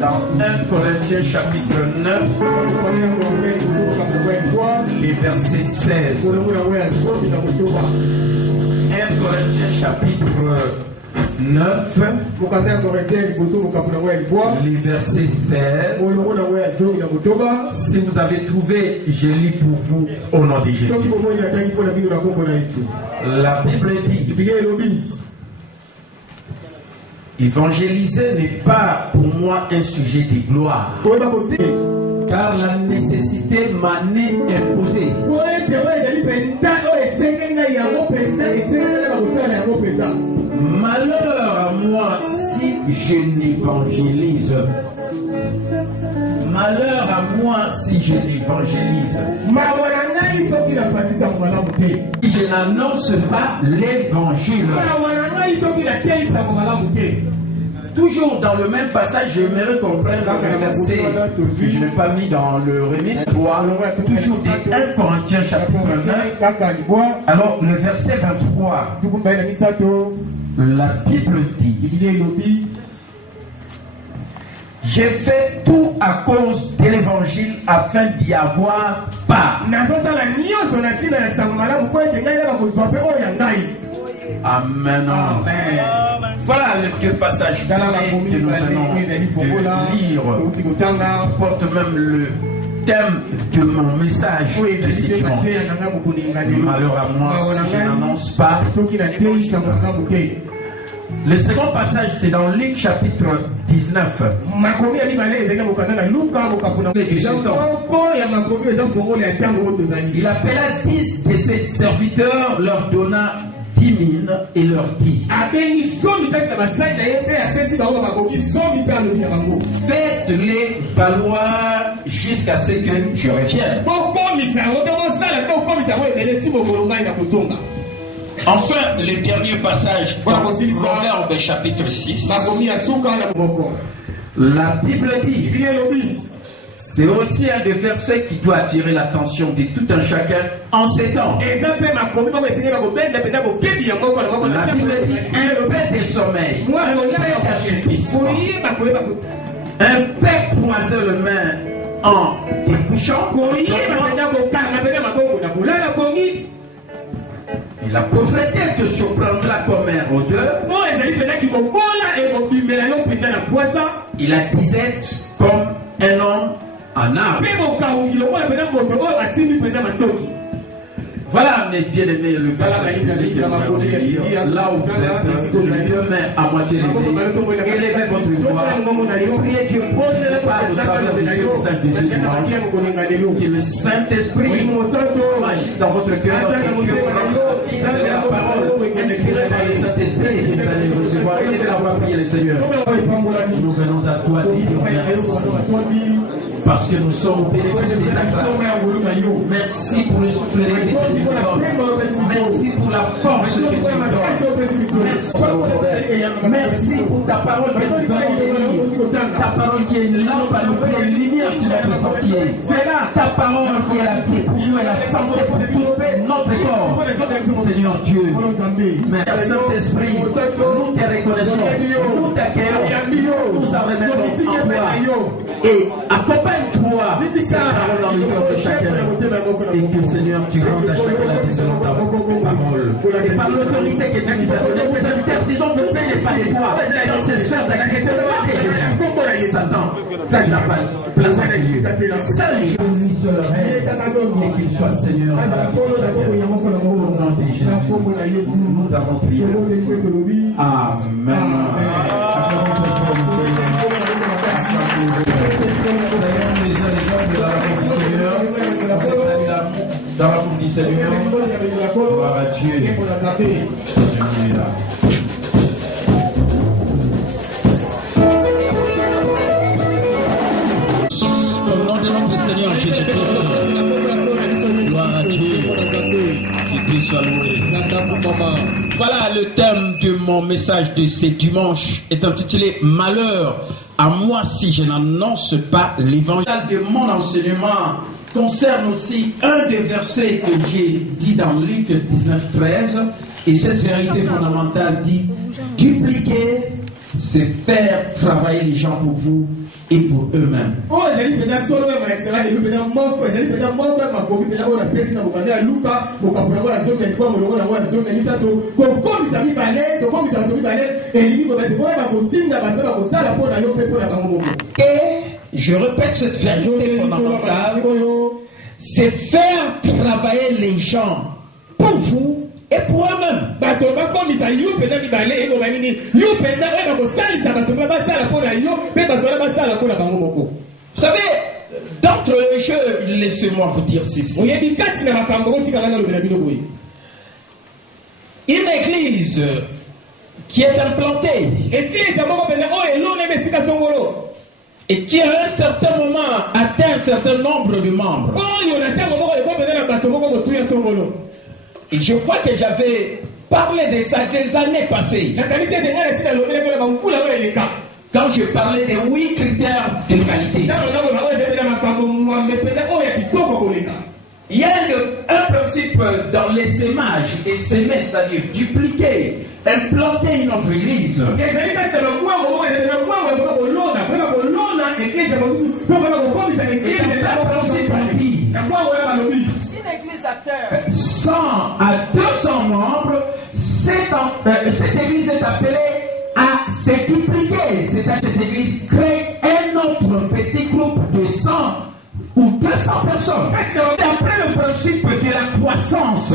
Dans 1 Corinthiens chapitre 9, les versets 16. 1 Corinthiens chapitre 9, les versets 16. Si vous avez trouvé, je lis pour vous au nom de Jésus. La Bible dit: évangéliser n'est pas pour moi un sujet de gloire, car la nécessité m'en est imposée. Malheur à moi si je n'évangélise. Malheur à moi si je n'évangélise. Si je n'annonce pas l'évangile. Toujours dans le même passage, j'aimerais comprendre le verset que je n'ai pas mis dans le remise 3, toujours des 1 Corinthiens chapitre 9. Alors le verset 23, la Bible dit: j'ai fait tout à cause de l'évangile afin d'y avoir part. Amen. Amen. Voilà quelques passages que nous allons lire. Porte même le thème de mon message de ce dimanche. Malheur à moi si je n'annonce pas. Le second passage, c'est dans Luc chapitre 19. Il appela 10 de ses serviteurs, leur donna 10 000 et leur dit: faites-les valoir jusqu'à ce que je revienne. Enfin, le dernier passage dans Proverbe chapitre 6. La Bible dit: c'est aussi un des versets qui doit attirer l'attention de tout un chacun en ces temps. La Bible dit: un peu de sommeil, un peu d'assouplissement, un peu croiser les mains en découchant. Et la pauvreté te surprendra comme un odeur. Et la disette comme un homme en âme. Voilà, mes bien-aimés, le passage biblique là où vous êtes, les deux mains à moitié levées, élevez votre voix et priez Dieu pour ne pas au travers de ce message de ce dimanche, que le Saint-Esprit agisse dans votre cœur, que Dieu fixe la parole inspirée par le Saint-Esprit et que vous allez recevoir. Élevez la voix, priez le Seigneur. Nous venons à toi dire merci, parce que nous sommes bénéficiaires de ta grâce. Merci pour le souffle de vie que tu nous donnes. Merci pour la force que tu nous donnes. Merci pour ta parole que tu nous donnes. Ta parole qui est une lampe à nous faire une lumière sur notre sentier. Ta parole qui est la vie pour nous et la santé pour tout notre corps. Seigneur Dieu, merci Saint-Esprit, nous te reconnaissons, nous t'accueillons, nous remettons en toi et accompagne-toi cette parole dans le cœur de chacun et que Seigneur tu rendes à chacun la vie selon ta parole et par l'autorité que tu nous as donnée nous interdisons de payer par les toi dans ces sphères d'activité de Satan, ça je n'ai pas place à ce lieu. Salut, lui seul règne et qu'il soit Seigneur dans la vie de chacun. Au nom de Jésus, nous avons prié. Amen. Dans l'amour du Seigneur, gloire à Dieu. Au nom du Seigneur Jésus-Christ, gloire à Dieu. Que Dieu soit loué. Voilà le thème de mon message de ce dimanche est intitulé Malheur à moi si je n'annonce pas l'évangile. De mon enseignement concerne aussi un des versets que j'ai dit dans Luc 19:13 et cette vérité fondamentale dit dupliquer, c'est faire travailler les gens pour vous et pour eux-mêmes. Et je répète cette vérité fondamentale, c'est faire travailler les gens pour vous et pour eux-mêmes. Vous savez, d'entre les jeux, laissez-moi vous dire ceci. Une église qui est implantée et qui à un certain moment atteint un certain nombre de membres. Et je crois que j'avais parlé de ça des années passées. Quand je parlais des 8 critères de qualité. Il y a un principe dans l'essaimage et s'aimer, c'est-à-dire dupliquer, implanter une autre église. Si l'église atteint 100 à 200 membres, cette église est appelée à se dupliquer. C'est-à-dire que cette église crée un autre petit groupe de 100 ou 200 personnes. D'après le principe de la croissance,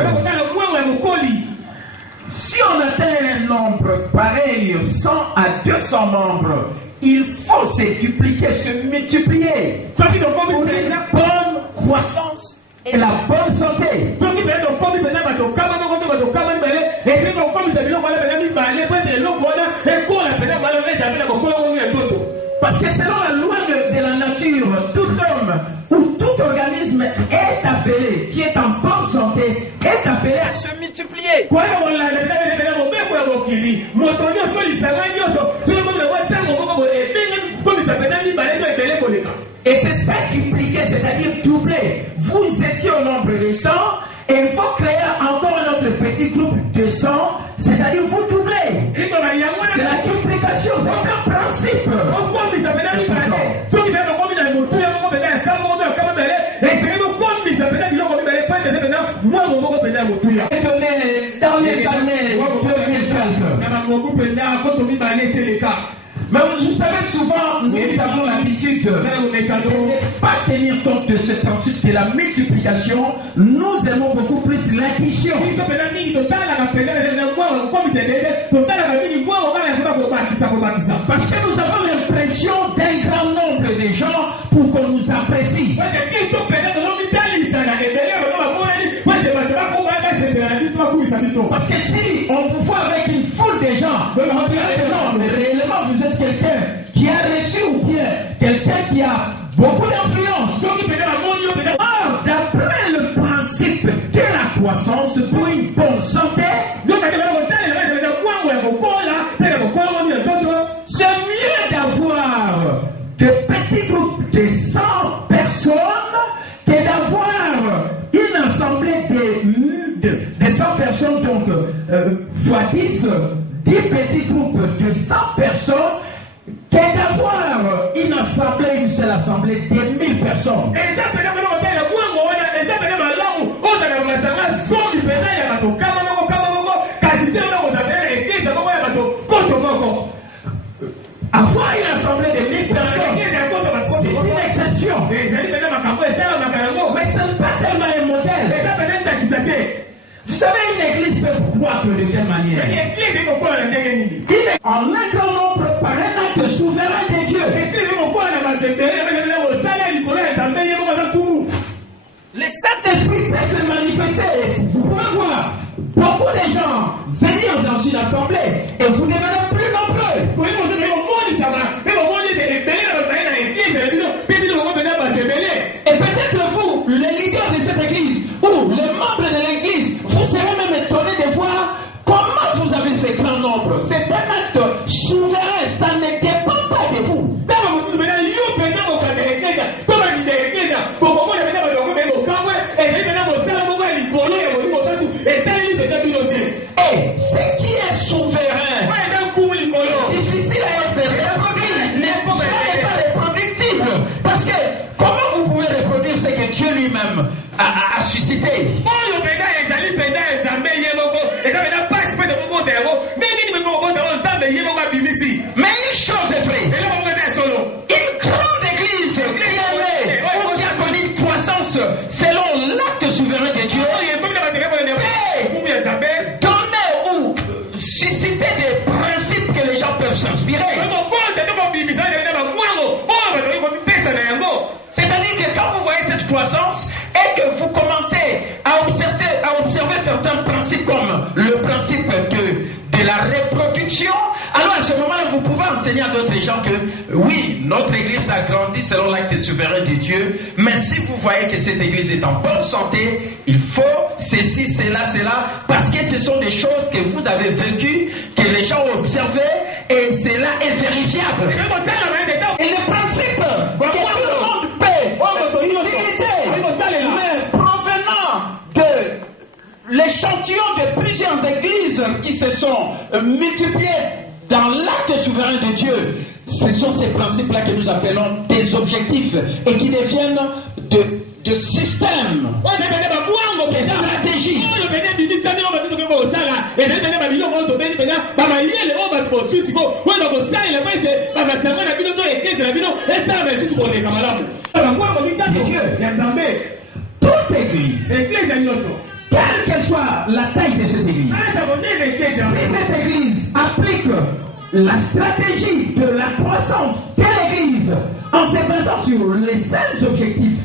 si on atteint un nombre pareil, 100 à 200 membres, il faut se dupliquer, se multiplier pour une bonne croissance et la bonne santé. Parce que selon la loi de la nature, tout homme ou tout organisme est appelé, qui est en bonne santé, est appelé à se multiplier. Et c'est ça dupliquer, c'est-à-dire doubler. Vous étiez au nombre de 100 et il faut créer encore un autre petit groupe de 100, c'est-à-dire vous doublez. C'est la duplication, c'est un principe. Dans les années 2015, Mais vous savez, souvent, nous avons l'habitude de ne pas tenir compte de ce principe de la multiplication. Nous aimons beaucoup plus l'addition. Parce que nous avons l'impression d'un grand nombre de gens pour qu'on nous apprécie. Parce que si on vous voit avec une foule de gens, on dirait que non, mais réellement vous êtes quelqu'un qui a reçu ou bien quelqu'un qui a beaucoup d'influence. Or, d'après le principe de la croissance pour une bonne santé, c'est mieux d'avoir de petits groupes de 100 personnes que d'avoir une assemblée de 100 personnes, donc fois 10 petits groupes de 100 personnes, que d'avoir une seule assemblée de 1000 personnes. Avoir une assemblée de 1000 personnes, c'est une exception. Mais ce n'est pas tellement un modèle. Vous savez, une église peut croître de quelle manière? En un grand nombre par un acte souverain de Dieu. Le Saint-Esprit peut se manifester. Vous pouvez voir beaucoup de gens venir dans une assemblée et vous devenez plus nombreux. Et peut-être vous, les leaders de cette église ou les membres de l'église, vous serez même étonnés de voir comment vous avez ce grand nombre. C'est un acte souverain, ça ne dépend pas de vous. Et ce qui est souverain, difficile à être reproduit, n'est pas reproductible. Parce que comment vous pouvez reproduire ce que Dieu lui-même a suscité? Mais une chose est vraie, une grande église qui a connu une croissance selon l'acte souverain de Dieu, donner ou susciter des principes que les gens peuvent s'inspirer. C'est-à-dire que quand vous voyez cette croissance et que vous commencez à observer certains principes comme le principe de la reproduction, alors à ce moment-là, vous pouvez enseigner à d'autres gens que oui, notre église a grandi selon l'acte souverain de Dieu, mais si vous voyez que cette église est en bonne santé, il faut ceci, cela, parce que ce sont des choses que vous avez vécues, que les gens ont observées, et cela est vérifiable. Et le principe que tout le monde peut utiliser, mais provenant de l'échantillon de plusieurs églises qui se sont multipliées dans l'acte souverain de Dieu, ce sont ces principes-là que nous appelons des objectifs et qui deviennent de systèmes, de stratégies. Toute église, quelle que soit la taille de cette église, cette église applique la stratégie de la croissance de l'église en se basant sur les 5 objectifs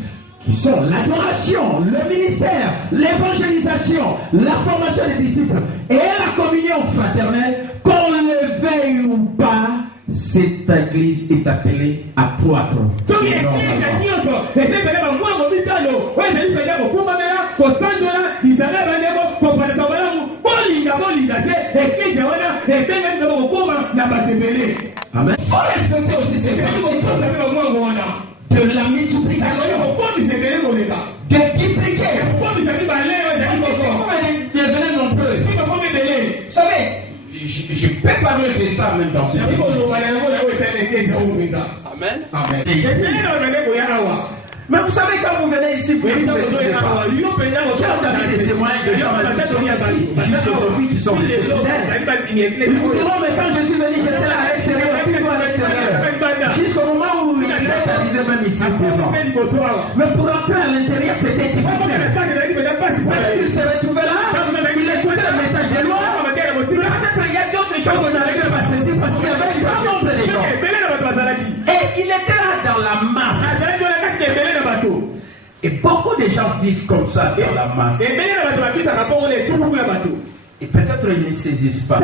qui sont l'adoration, le ministère, l'évangélisation, la formation des disciples et la communion fraternelle, qu'on le veuille ou pas, cette église est appelée à croître. Amen. Il faut respecter aussi ces principes de la multiplication, de dupliquer, devenir nombreux. Vous savez, je peux parler de ça même dans cette église. Amen. Amen. Mais vous savez, quand vous venez ici, vous dites des témoins de gens qui sont ici, jusqu'à aujourd'hui, qui sont fidèles. Ils vous diront, mais quand je suis venu, j'étais là à l'extérieur, était même ici présent. Mais pour entrer à l'intérieur, c'était difficile. Parce qu'il se retrouvait là, il écoutait le message de loi. Peut-être il y a d'autres choses qu'on n'arrivait pas à saisir parce qu'il y avait un grand nombre de gens. Et il était là dans la masse. Et beaucoup de gens vivent comme ça dans la masse. Et peut-être ils ne saisissent pas.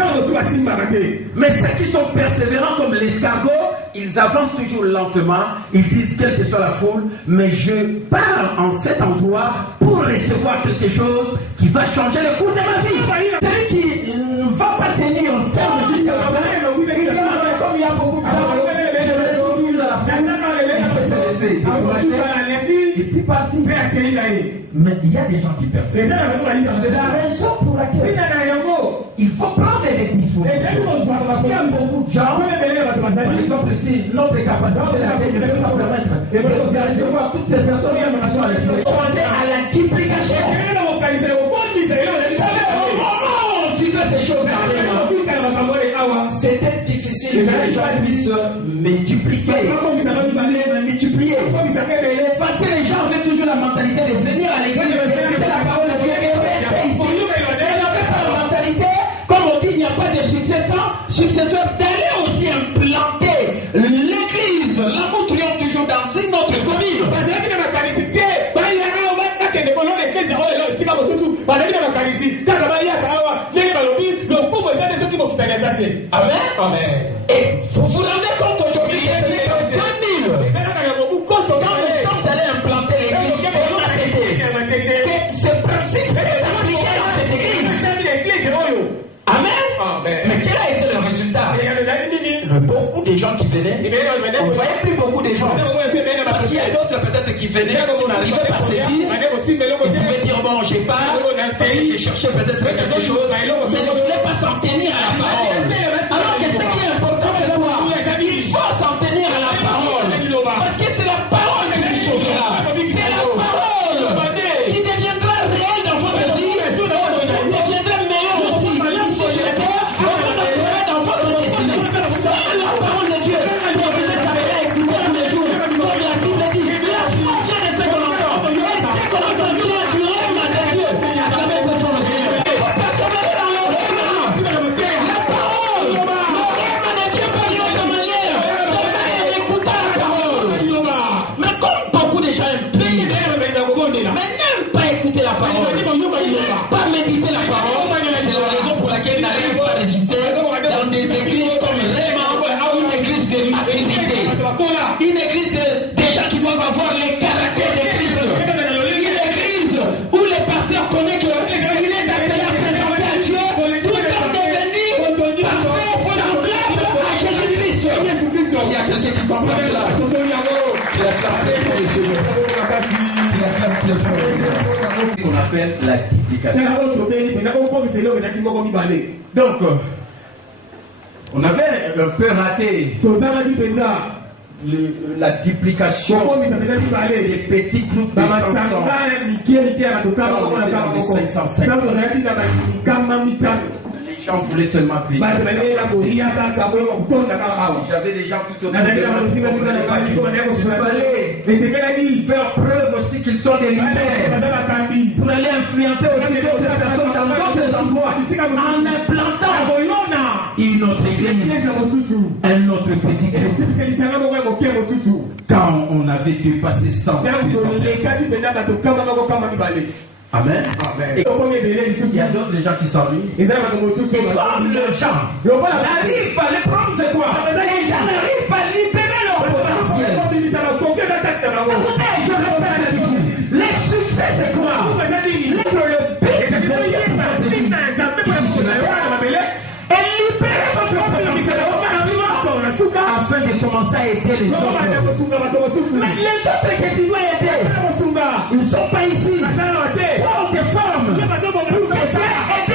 Mais ceux qui sont persévérants comme l'escargot, ils avancent toujours lentement. Ils disent quelle que soit la foule, mais je pars en cet endroit pour recevoir quelque chose qui va changer le cours de ma vie. Celui qui ne va pas tenir en termes de vie, comme il y a beaucoup de gens, et puis parti. Mais il y a des gens qui persévèrent. C'est la raison pour laquelle il faut prendre des dispositions. Il y a beaucoup de gens, par exemple, si notre capacité de ne pas permettre de recevoir toutes ces personnes qui ont besoin de commencer à la duplication. Ces choses c'était difficile que les gens puissent multiplier. Parce que les gens avaient toujours la mentalité de venir à l'église, de écouter la parole de Dieu. Ils n'avaient pas la mentalité, comme on dit, il n'y a pas de successeur, d'aller aussi implanter l'église. L'amour triomphe toujours dans une autre famille. Amen. Amen. Et vous vous rendez compte aujourd'hui, il y a 2000. Quand nous sommes allés implanter l'église, on a été que ce principe est appliqué dans cette église. Amen. Mais quel a été le résultat? Beaucoup de gens qui venaient, on ne voyait plus beaucoup de gens. Parce qu'il y a d'autres peut-être qui venaient, qui n'arrivaient pas à saisir. Ils pouvaient dire bon, j'ai pas, j'ai cherché peut-être quelque chose, mais ne voulaient pas s'en tenir à la parole. Alors que ce qui est important, c'est de voir, il faut s'en tenir à la parole. Parce que c'est la parole qui nous sauvera. C'est la parole qui deviendra réelle dans votre vie, qui deviendra meilleure aussi. Qui deviendra dans votre destinée. C'est la parole de Dieu. Vous êtes appelés à écouter tous les jours. Comme la Bible dit, la force de ce qu'on entend. Et ce qu'on entend, c'est la gloire de Dieu. Jamais besoin de Dieu. Il faut persévérer dans le règlement. La parole. Le règlement de Dieu par une autre manière. C'est écouter la parole. Mais comme beaucoup de gens mais n'aiment pas écouter la parole, n'aiment pas méditer la parole, c'est la raison pour laquelle ils n'arrivent pas à résister dans des églises comme vraiment une église de maturité, une église de gens qui doivent avoir les caractères de Christ, une église où les pasteurs connaissent qu'il est appelé à présenter à Dieu tout en devenir parfait, semblable à Jésus-Christ. Il y a quelqu'un qui comprend cela. Il a classé pour le Seigneur. Qu'on appelle la duplication. Donc, on avait un peu raté la duplication des petits groupes de les gens voulaient seulement prier. J'avais des gens tout autour de il fallait faire preuve aussi qu'ils sont des leaders pour aller influencer aussi d'autres personnes dans d'autres endroits en implantant une autre église, un autre petit groupe. Quand on avait dépassé 100 Amen. Et il y a d'autres gens qui s'ennuient. Ils comme le gens n'arrivent pas. Le problème c'est quoi? Les gens n'arrivent pas à libérer leur potentiel. Je répète, les succès c'est quoi? Et libérer votre potentiel afin de commencer à aider les autres. Mais les autres que tu dois aider, ils ne sont pas ici. Prends tes formes pour aider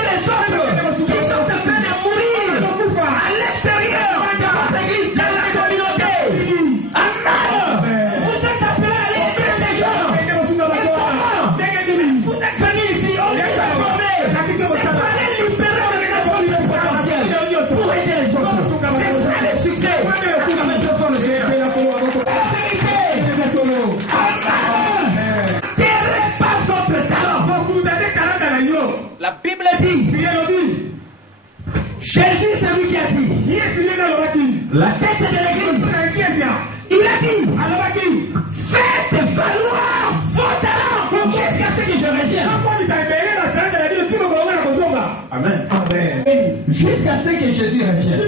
les autres qui sont en train de mourir à l'extérieur de votre église, dans la communauté. Amen. Vous êtes appelés à aider ces gens. Vous êtes venus ici, on est formés. C'est pour aller libérer votre potentiel pour aider les autres. C'est ça le succès. La vérité. La tête de l'église. Il a dit, faites valoir vos talents jusqu'à ce que je revienne. Amen. Amen. Jusqu'à ce que Jésus revienne.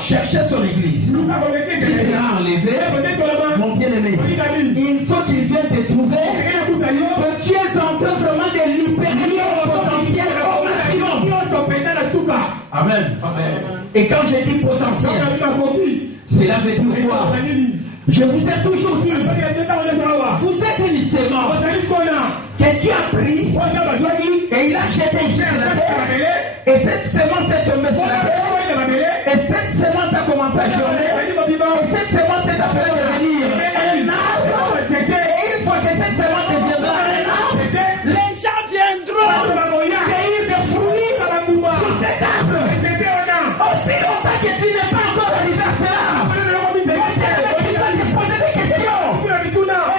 Cherchez son église. Il l'a enlevé. Mon bien-aimé, il faut qu'il vienne te trouver. Que tu es en train vraiment de libérer le potentiel au maximum. Amen. Et quand je dis potentiel, cela veut dire quoi? Je vous ai toujours dit, vous êtes une sémence que Dieu a pris et il a jeté sur la terre. Et cette sémence est tombée sur la terre. Et cette sémence a commencé à germer. Et cette sémence est appelée à devenir un arbre. Et une fois que cette sémence deviendra un arbre, les gens viendront cueillir des fruits sur cet arbre. Aussi longtemps que tu n'es pas encore arrivé à cela.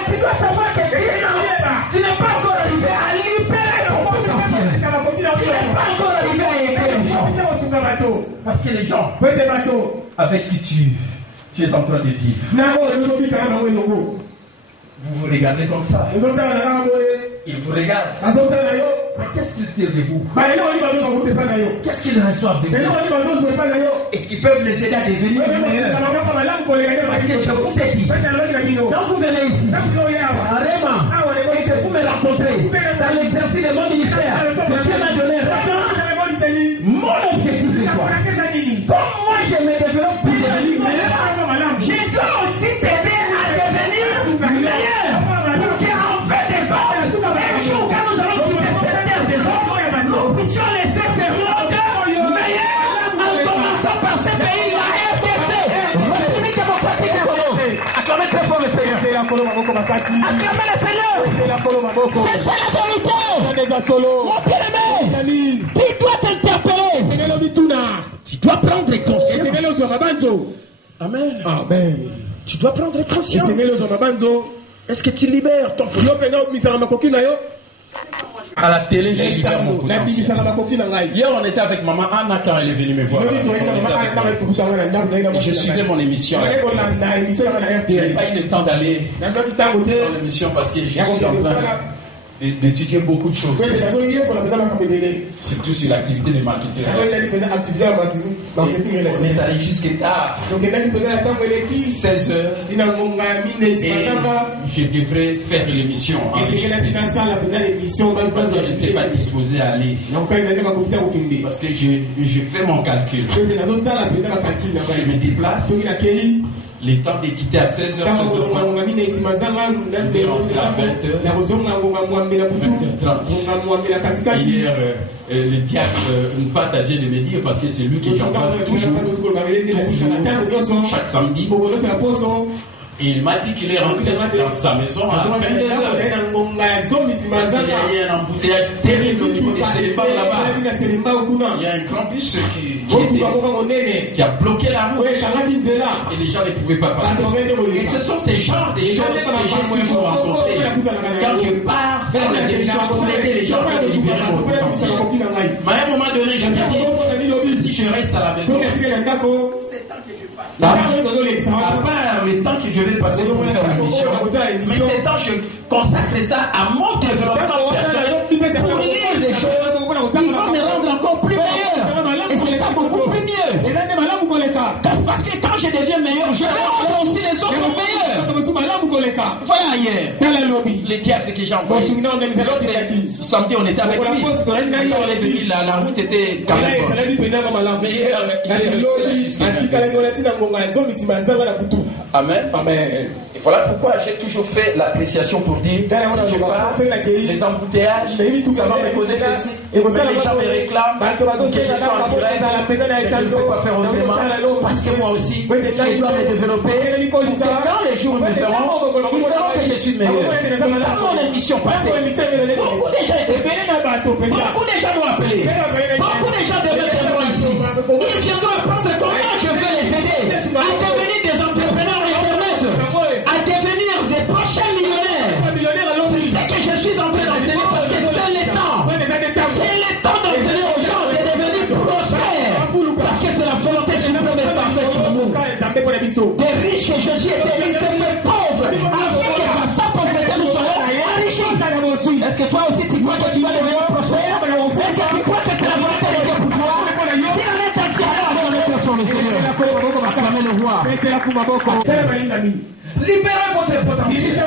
Tu dois savoir que tu n'es pas encore arrivé à libérer ton potentiel. Tu n'es pas encore arrivé à aider les gens. Parce que les gens avec qui tu es en train de vivre, vous vous regardez comme ça. Ils vous regardent. Mais qu'est-ce qu'ils tirent de vous? Qu'est-ce qu'ils reçoivent de vous? Et qui peuvent les aider à devenir meilleurs. Parce que je vous ai dit, quand vous venez ici, à Réma, et que vous me rencontrez dans l'exercice de mon ministère, que Dieu m'a donné mon objectif c'est quoi? Comme moi je me développe pour devenir meilleur, je dois aussi t'aider à devenir meilleur. Pour qu'en fait des hommes, un jour quand nous allons quitter cette terre des hommes, nous puissions laisser ces mondes meilleurs en commençant par ce pays, la RDC. République démocratique du Congo. Acclamez très fort le Seigneur. Acclamez le Seigneur. C'est ça la vérité. Mon bien-aimé, tu dois t'interpeller. Tu dois prendre conscience. Amen. Amen. Tu dois prendre conscience. Est-ce que tu libères ton potentiel? À la télé, j'ai libéré mon potentiel. Hier, on était avec maman Anna quand elle est venue me voir. Je suivais mon émission. Je n'ai pas eu le temps d'aller dans l'émission parce que je suis en train d'étudier beaucoup de choses. Surtout sur l'activité de marketing. On est allé jusqu'à tard. 16h. Et je devrais faire l'émission. Parce que je n'étais pas disposé à aller. Parce que je fais mon calcul. Je me déplace. Les temps de quitter à 16h, 16h30. Je rentrer à 20h. Hier, le diacre partageait de me dire, parce que c'est lui qui j'entends toujours, chaque samedi. Et il m'a dit qu'il est rentré dans sa maison à 22h. Parce qu'il y a un embouteillage terrible au niveau des célibats là-bas. Il y a un grand bus qui a bloqué la route. Et les gens ne pouvaient pas passer. Et ce sont ces genres de choses que j'ai toujours rencontrées. Quand je pars faire les émissions pour aider les gens à libérer mon potentiel. Mais à un moment donné, je me dis, si je reste à la maison, à part le temps que je vais passer pour faire la mission, mais ce temps je consacre ça à mon développement personnel pour lire les choses qui vont me rendre encore plus meilleur. Et c'est ça beaucoup plus mieux. Parce que quand je deviens meilleur, je rends aussi les autres meilleurs. Voilà hier, les diacres que j'ai envoyés. L'autre samedi, on était avec lui. Quand on est venu, la route était quand même. Amen. Amen. Et voilà pourquoi j'ai toujours fait l'appréciation pour dire si je pars, les embouteillages, ça va me causer ceci. Et les gens me réclament que je sois en direct, mais je ne peux pas faire autrement parce que moi aussi, je dois me développer. Pour que quand les jours me verront, ils verront que je suis meilleur. Dans mon émission passée, beaucoup de gens étaient venus, beaucoup de gens m'ont appelé, beaucoup de gens viendront ici. Ils viendront apprendre comment je vais les aider à devenir des entrepreneurs internet, à devenir des prochains millionnaires. C'est ce que je suis en train d'enseigner parce que c'est le temps. C'est le temps d'enseigner aux gens de devenir prospères. Parce que c'est la volonté suprême Des riches que Jésus était, il s'est fait pauvre afin que par sa pauvreté nous soyons enrichis. Est-ce que toi aussi tu crois que tu vas devenir prospère? Est-ce que tu crois que tu as la volonté de Dieu pour toi? Si l'on est assis alors avec l'attention du Seigneur, acclamez le roi. Libérez votre potentiel.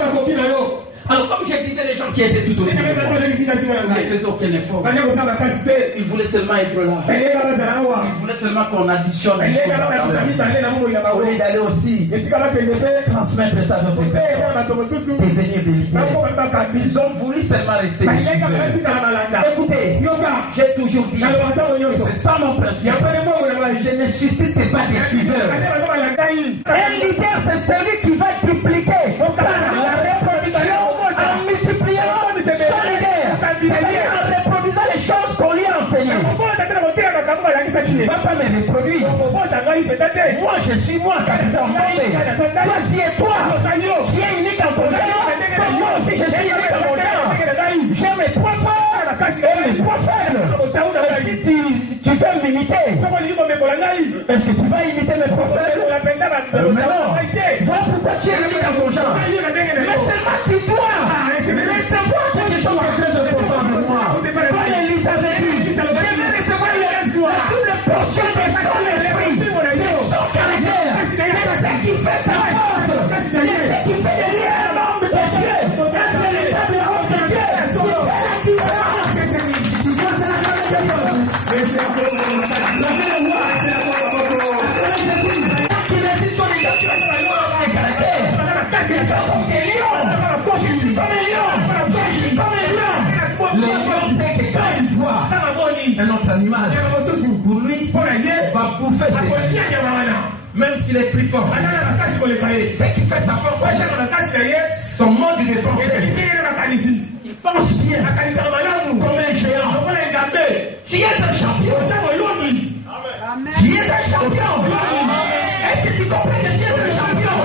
Alors, comme je disais, les gens qui étaient tout autour, ils ne faisaient aucun effort. Ils voulaient seulement être là. Ils voulaient seulement qu'on additionne. Au lieu d'aller aussi transmettre ça à d'autres personnes, devenir bénéficiaire. Ils ont voulu seulement rester. Écoutez, j'ai toujours dit, c'est ça mon principe. Je ne suscite pas des suiveurs. Un leader, c'est celui qui va dupliquer la reproduction en multipliant son leader. C'est-à-dire en reproduisant les choses qu'on lui a enseignées. Tu ne vas pas me reproduire. Moi, je suis moi, capitaine Mbombe. Toi, tu es toi. Tu es unique en ton genre. Moi aussi, je suis unique en mon genre. J'ai mes points forts et mes points faibles. Si tu veux m'imiter, est-ce que tu vas imiter mes points faibles? Mais non. Voilà pourquoi tu es unique en ton genre. Mais seulement si toi, recevoir quelque chose de très important de moi. Comme Élise avait dit, je vais recevoir tout le portion de son esprit, de son caractère. C'est ce qui fait sa force. C'est ce qui fait de lui un homme de Dieu. Un véritable homme de Dieu. Un autre animal, pour lui, va bouffer ses même s'il est plus fort. Ce qui fait sa force, son mode de défense. Il pense bien, comme un géant. Tu es un champion. Tu es un champion. Est-ce que tu comprends que tu es un champion?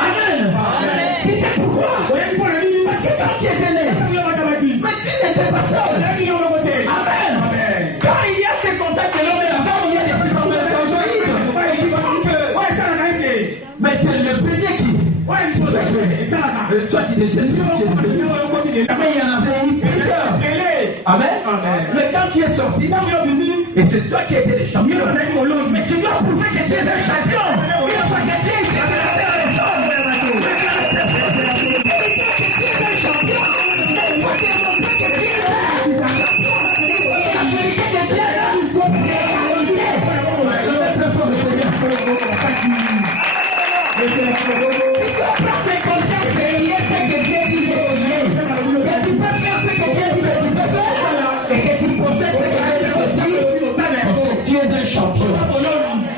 Amen. Tu sais pourquoi? Parce que quand tu es né, mais tu n'étais pas seul. Amen. Quand il y a ce contact de l'homme et la femme, il y a des spermatozoïdes. Mais c'est le premier qui. Toi qui décèdes, mais il y en avait eu plusieurs. Amen. Mais quand tu es sorti, et c'est toi qui étais le champion, mais tu dois prouver que tu es un champion. Une fois que tu es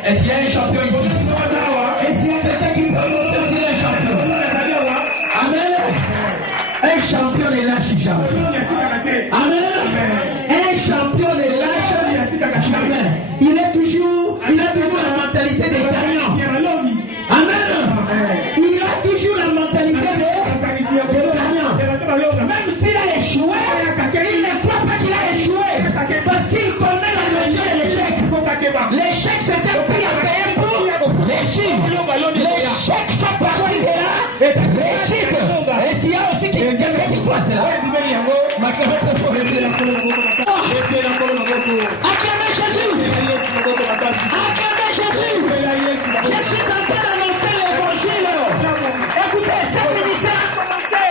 est-ce qu'il y a un champion ici? Est-ce qu'il y a quelqu'un qui peut montrer qu'il est un champion? Amen. Un champion ne lâche jamais. Amen. Un champion ne lâche jamais. Il a toujours la mentalité des gagnants. Amen. Il a toujours la mentalité des gagnants. Même s'il a échoué, il ne croit pas qu'il a échoué. Parce qu'il connaît la notion de l'échec. L'échec, c'est un prix à payer pour l'échec. L'échec fait partie de la réussite. Et s'il y a aussi quelqu'un qui croit cela, acclamez Jésus. Acclamez Jésus. Je suis en train d'annoncer l'évangile. Écoutez, cette ministère a commencé.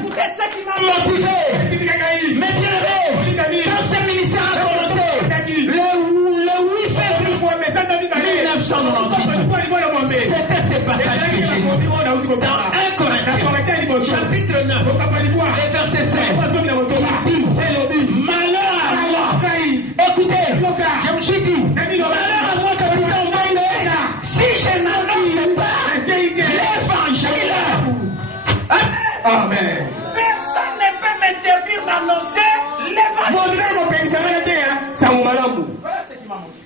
Écoutez ce qui m'a motivé. Mes bien-aimés, quand ce ministère a commencé, le 8 février 1998, c'était ce passage que j'ai lu dans 1 Corinthiens, chapitre 9, le verset 16. Il dit, malheur à moi. Écoutez, je me suis dit, malheur à moi, capitaine Mbombe, si je n'annonce pas l'évangile. Amen. Personne ne peut m'interdire d'annoncer l'évangile. Voilà ce qui m'a montré.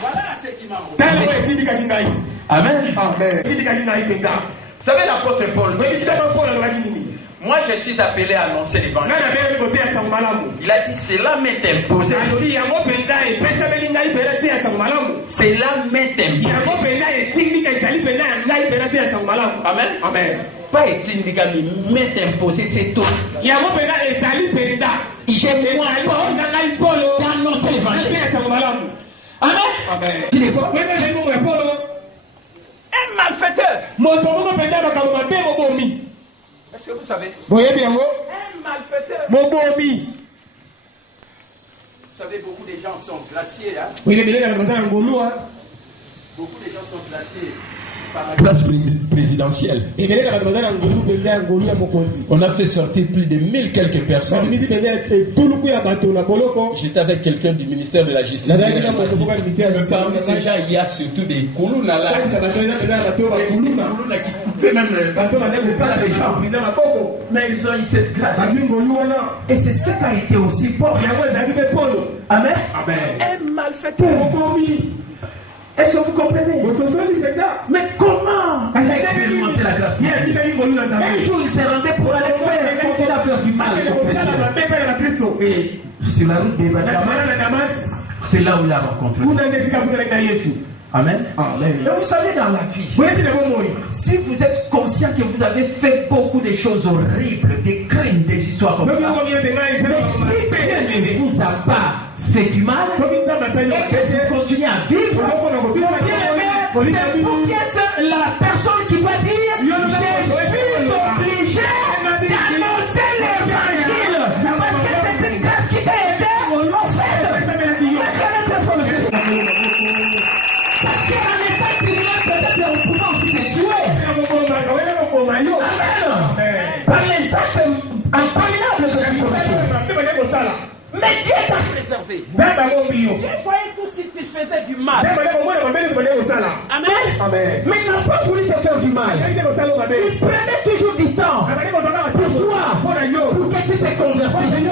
Voilà ce qui m'a montré. Amen. Vous savez l'apôtre Paul, Moi, je suis appelé à annoncer l'évangile. Il a dit, cela m'est imposé. Cela m'est imposé. Amen. Amen. Pas étindika, mais m'est imposé, c'est tout. J'ai moi d'annoncer l'évangile. Amen. Amen. Un malfaiteur. Est-ce que vous savez? Un malfaiteur. Vous savez, beaucoup de gens sont glaciers. Hein? Beaucoup de gens sont glaciés par la classe présidentielle. On a fait sortir plus de 1000 quelques personnes. J'étais avec quelqu'un du ministère de la Justice. Déjà, il y a surtout des Koulouna là. Des Koulouna qui coupaient même le mais ils ont eu cette grâce. Et c'est ce qui a été aussi Paul. Amen. Un malfaiteur. Est-ce que vous comprenez? Mais comment il a expérimenté la grâce? Un jour il s'est rendu pour aller faire la fleur du mal. Et sur la route d'Emmanuel, c'est là où il a rencontré. Amen. Et vous savez, dans la vie, si vous êtes conscient que vous avez fait beaucoup de choses horribles, des crimes, des histoires comme ça, mais si Dieu ne vous a pas fait du mal, et que vous continuez à vivre, c'est vous qui êtes la personne qui va dire, je suis obligé d'annoncer l'évangile, parce que c'est une grâce qui t'a été offerte. Parce qu'en étant criminel, peut-être on pouvait aussi les tuer. Par les actes impagnables de la corruption. Mais Dieu t'a préservé. Dieu voyait tout ce qui faisait du mal. Amen. Mais il n'a pas voulu te faire du mal. Il prenait toujours du temps. Pourquoi? Pour que tu te convertisses.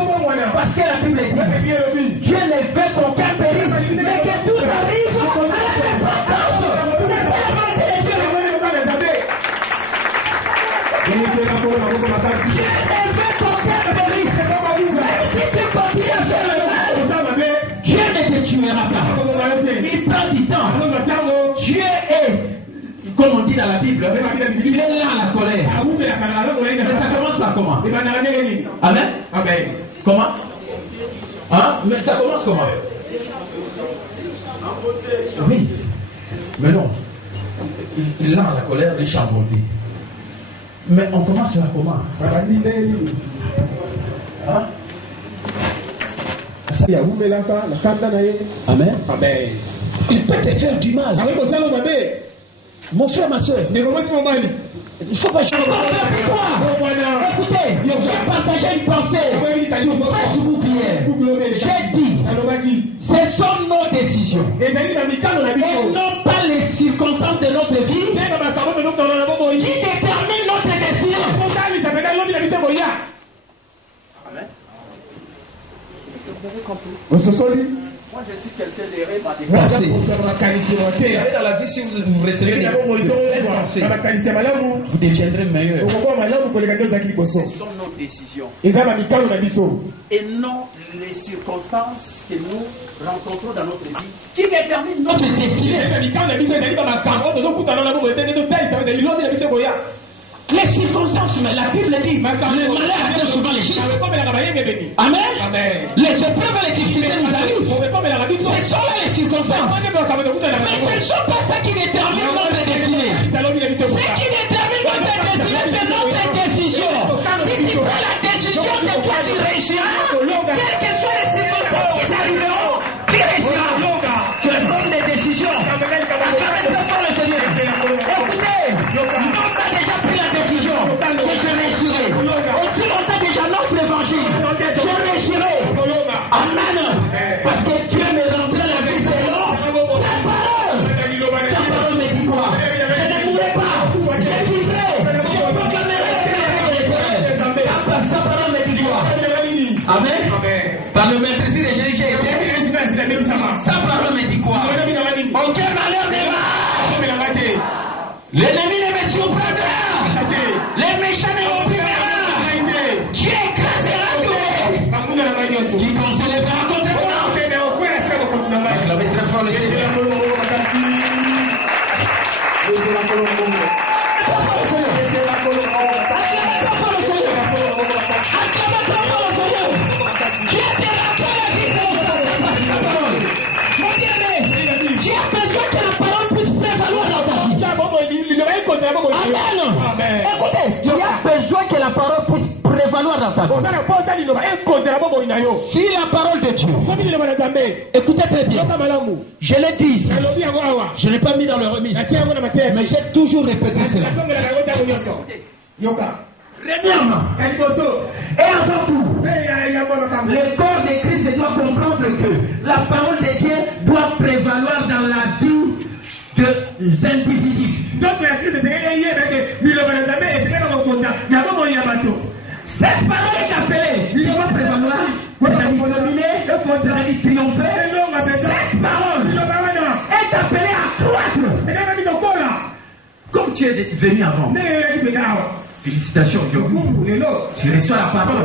Parce que la Bible dit, Dieu ne veut qu'aucun périsse, mais que tout arrive à la repentance. Tu n'es pas la volonté de Dieu. Dieu ne veut qu'aucun périsse. Si tu continues à faire le mal, Dieu ne te tuera pas. Il prend du temps. Dieu est, comme on dit dans la Bible, il est là à la colère. Mais ça commence par comment? Amen. Amen. Comment? Hein? Mais ça commence comment? Oui. Mais non. Il est là à la colère, il est chambouté. Mais on commence là comment? Hein? Amen. Amen. Il peut te faire du mal. Mon frère, ma soeur. Il faut pas changer. Écoutez, je vais partager une pensée sur Facebook hier. J'ai dit, ce sont nos décisions. Et non pas les circonstances de notre vie qui déterminent notre décision. Amen. Vous avez compris? Moi, je suis quelqu'un d'erré, ma défense. Dans la vie, si vous recevez des pensées, vous deviendrez meilleur. Ce sont nos décisions. Et non les circonstances que nous rencontrons dans notre vie qui déterminent notre destinée. Les circonstances, mais la Bible dit, le malheur attend souvent les justes. Amen. Les épreuves et les difficultés nous arrivent. Ce sont là les circonstances. Mais ce ne sont pas ça qui détermine notre destinée. Ce qui détermine notre destinée, c'est notre décision. Si tu prends la décision que toi tu réussiras, quelles que soient les circonstances qui t'arriveront, tu réussiras. C'est le problème des décisions. Acclamez très fort le Seigneur. Écoutez, l'homme a déjà pris la décision que je réussirai. Et si on t'a déjà notre évangile, je réussirai. Amen. Parce que Dieu me rendra la vie selon sa parole. Sa parole me dit quoi? Je ne mourrai pas. Je vivrai. Je proclamerai sa parole me dit quoi? Amen. Par le maîtrise des génies que j'ai été, sa parole me dit quoi? Aucun malheur ne va. L'ennemi ne me surprendra. Les méchants ne m'opprimera. devant le Seigneur. Amen. Écoutez, tu as besoin que la parole puisse prévaloir dans ta vie. Si la parole de Dieu, écoutez très bien, je l'ai dit ici, je ne l'ai pas mis dans le remise, mais j'ai toujours répété cela. Premièrement, et avant tout, le corps de Christ doit comprendre que la parole de Dieu doit prévaloir dans la vie des individus. Cette parole est appelée, il doit prévaloir, c'est-à-dire dominer, c'est-à-dire triompher. Cette parole est appelée à croître. Comme tu es venu avant. Félicitations, tu reçois la parole.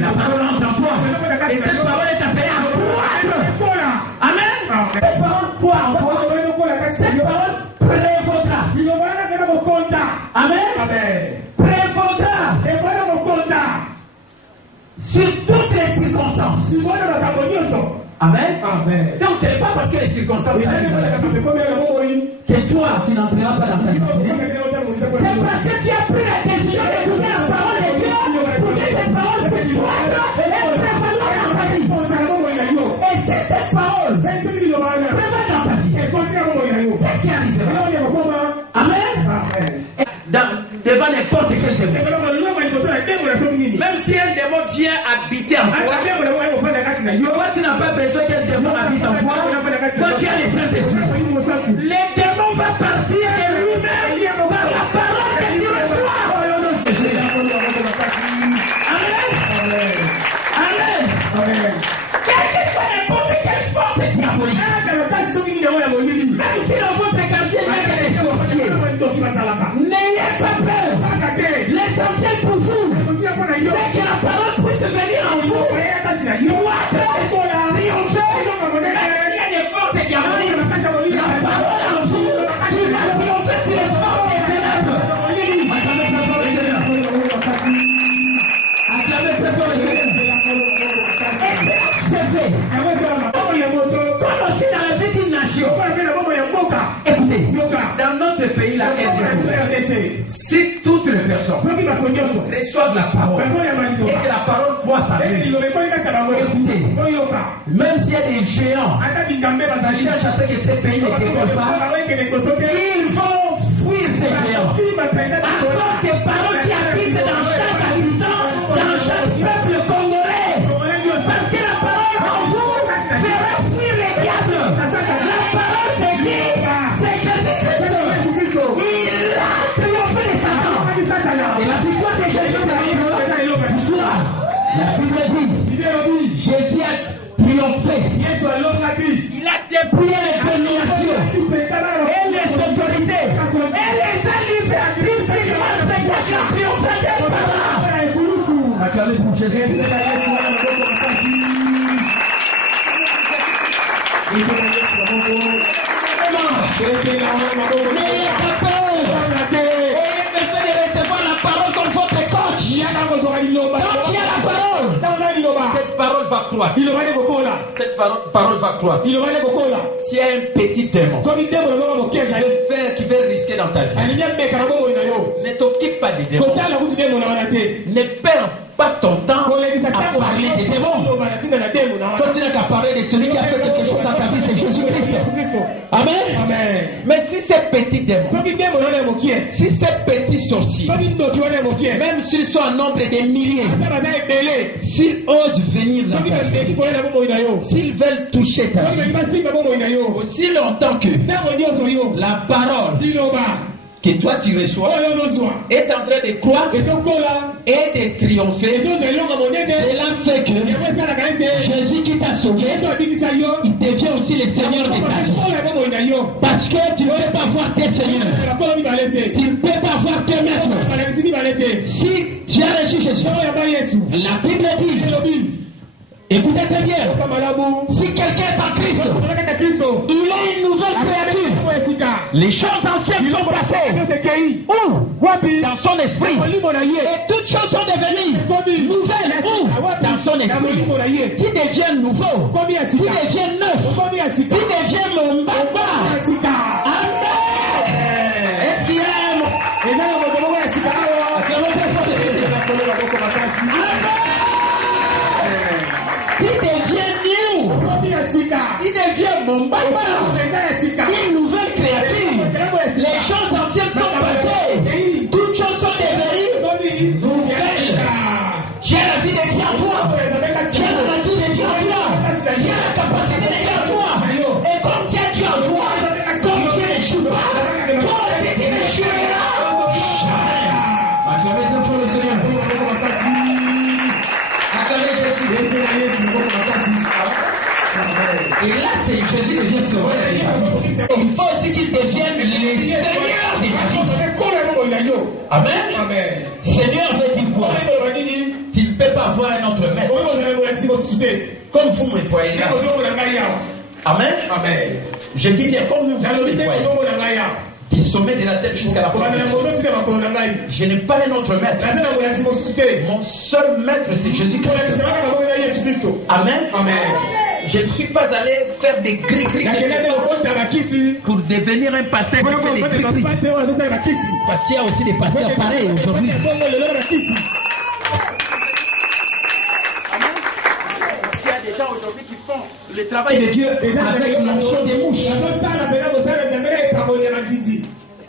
La parole entre en toi. Et cette parole est appelée à croître. Amen. Cette parole quoi en toi? Cette parole prévaudra. Amen. Prévaudra sur toutes les circonstances. Amen. Donc ce n'est pas parce que les circonstances que toi tu n'entreras pas dans ta vie. C'est parce que tu as pris la décision d'écouter la parole de Dieu pour que cette parole puisse croître et prévaloir dans ta vie. Et c'est cette parole prévaloir dans ta vie. Qu'est-ce qui arrivera? Amen. Devant n'importe quel démon. Même si un démon vient habiter en toi, toi tu n'as pas besoin qu'un démon habite en toi. Toi tu as le Saint-Esprit. Le démon va partir de lui-même par la parole que tu reçois. Amen. Quel que soit n'importe quelle force diabolique, même si dans votre quartier il y a des sorciers, n'ayez pas peur. L'essentiel pour vous, c'est que la parole puisse venir en vous. Il y a des forces diaboliques. La parole en vous, il va triompher sur les forces des ténèbres. Comme aussi dans la vie d'une nation. Écoutez, dans notre pays, la RDC, si toutes les personnes reçoivent la parole et que la parole croisse à eux, écoutez, même s'il y a des géants qui cherchent à ce que ces pays ne décollent pas, ils vont fuir ces géants. À cause des paroles qui habitent dans chaque habitant, dans chaque peuple congolais. Parce que la parole en vous fera fuir les diables. La parole c'est qui? C'est Jésus-Christ. Il a triomphé les Satan. Et la victoire de Jésus arrive. Victoire. La Bible dit, Jésus a triomphé. Il a dépouillé les dominations et les autorités. Et les a livrés à Christ. Il a triomphé des paroles. Acclamez pour Jésus. Cette parole va croître. Cette parole va croître. S'il y a un petit démon qui veut risquer dans ta vie, ne t'occupe pas des démons. Ne perds pas ton temps à parler des démons. Continue à parler de celui qui a fait quelque chose dans ta vie, c'est Jésus-Christ. Amen. Mais si ces petits démons, si ces petits sorciers, même s'ils sont en nombre de milliers, s'ils osent venir dans ta vie, s'ils veulent toucher ta vie, aussi longtemps que la parole que toi tu reçois est en train de croître et de triompher, cela fait que Jésus qui t'a sauvé, il devient aussi le Seigneur de ta vie. Parce que tu ne peux pas voir tes seigneurs, tu ne peux pas voir tes maîtres. Si tu as reçu Jésus, la Bible dit Écoutez très bien. Si quelqu'un est en Christ, il est une nouvelle créature. Les choses anciennes sont passées. Où? Dans son esprit. Et toutes choses sont devenues nouvelles. Où? Dans son esprit. Qui devient nouveau. Qui devient neuf. Qui devient mon baba. Amen. Est-ce qu'il y a qui devient new, qui devient mon papa, une nouvelle créature. Les choses anciennes sont passées, toutes choses sont devenues nouvelles. Tu as la vie de Dieu en toi, tu as la vie de Dieu en toi, tu as la capacité de Dieu en toi. Et comme tu as Dieu en toi, comme tu n'échoues pas, toi aussi tu n'échoueras. Acclamez Dieu pour le Seigneur. Et là, c'est Jésus devient sauveur. Il faut aussi qu'il devienne le Seigneur de ta vie. Amen. Seigneur veut dire quoi? Tu ne peux pas avoir un autre maître. Comme vous me voyez là. Amen. Je dis bien comme vous me voyez. Du sommet de la tête jusqu'à la poitrine. Je n'ai pas un autre maître. Mon seul maître, c'est Jésus-Christ. Amen. Je ne suis pas allé faire des gris-gris pour devenir un pasteur qui fait des gris-gris. Parce qu'il y a aussi des pasteurs pareils aujourd'hui. Il y a des gens aujourd'hui qui font le travail de Dieu avec l'onction des mouches.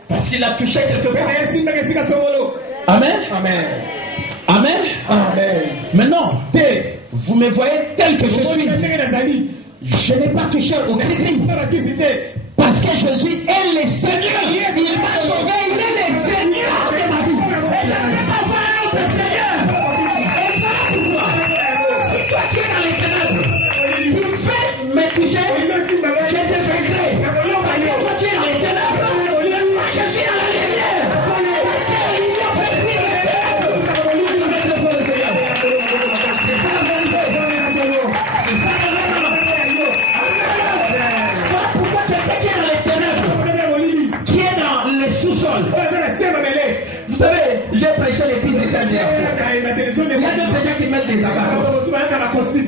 Parce qu'il a touché quelque part. Amen. Maintenant, vous me voyez tel que je suis. Je n'ai pas touché au gris-gris. Parce que Jésus est le Seigneur. Il m'a sauvé, il est le Seigneur de ma vie. Et je ne vais pas voir un autre Seigneur. Et voilà pourquoi. Si toi tu es dans les ténèbres, tu fais me toucher, je te vaincrai. Toi tu es dans les ténèbres, moi je suis dans la lumière. Vous savez, j'ai prêché les fils des dernières fois. Il y a d'autres gens qui mettent des abacos.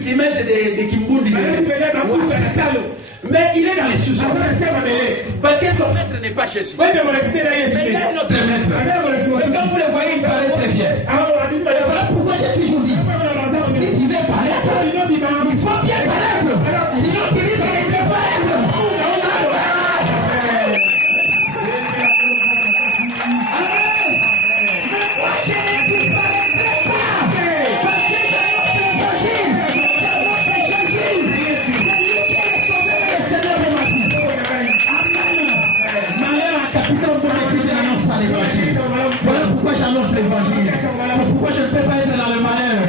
Ils mettent des kimbundi. Mais il est dans les sous-sols. Parce que son maître n'est pas Jésus. Mais il a un autre maître. Et quand vous le voyez, il paraît très bien. Voilà pourquoi j'ai toujours dit, si tu veux paraître, il faut bien paraître. Sinon tu risques de ne pas être. Voilà pourquoi j'annonce l'évangile. Pourquoi je ne peux pas être dans le malheur.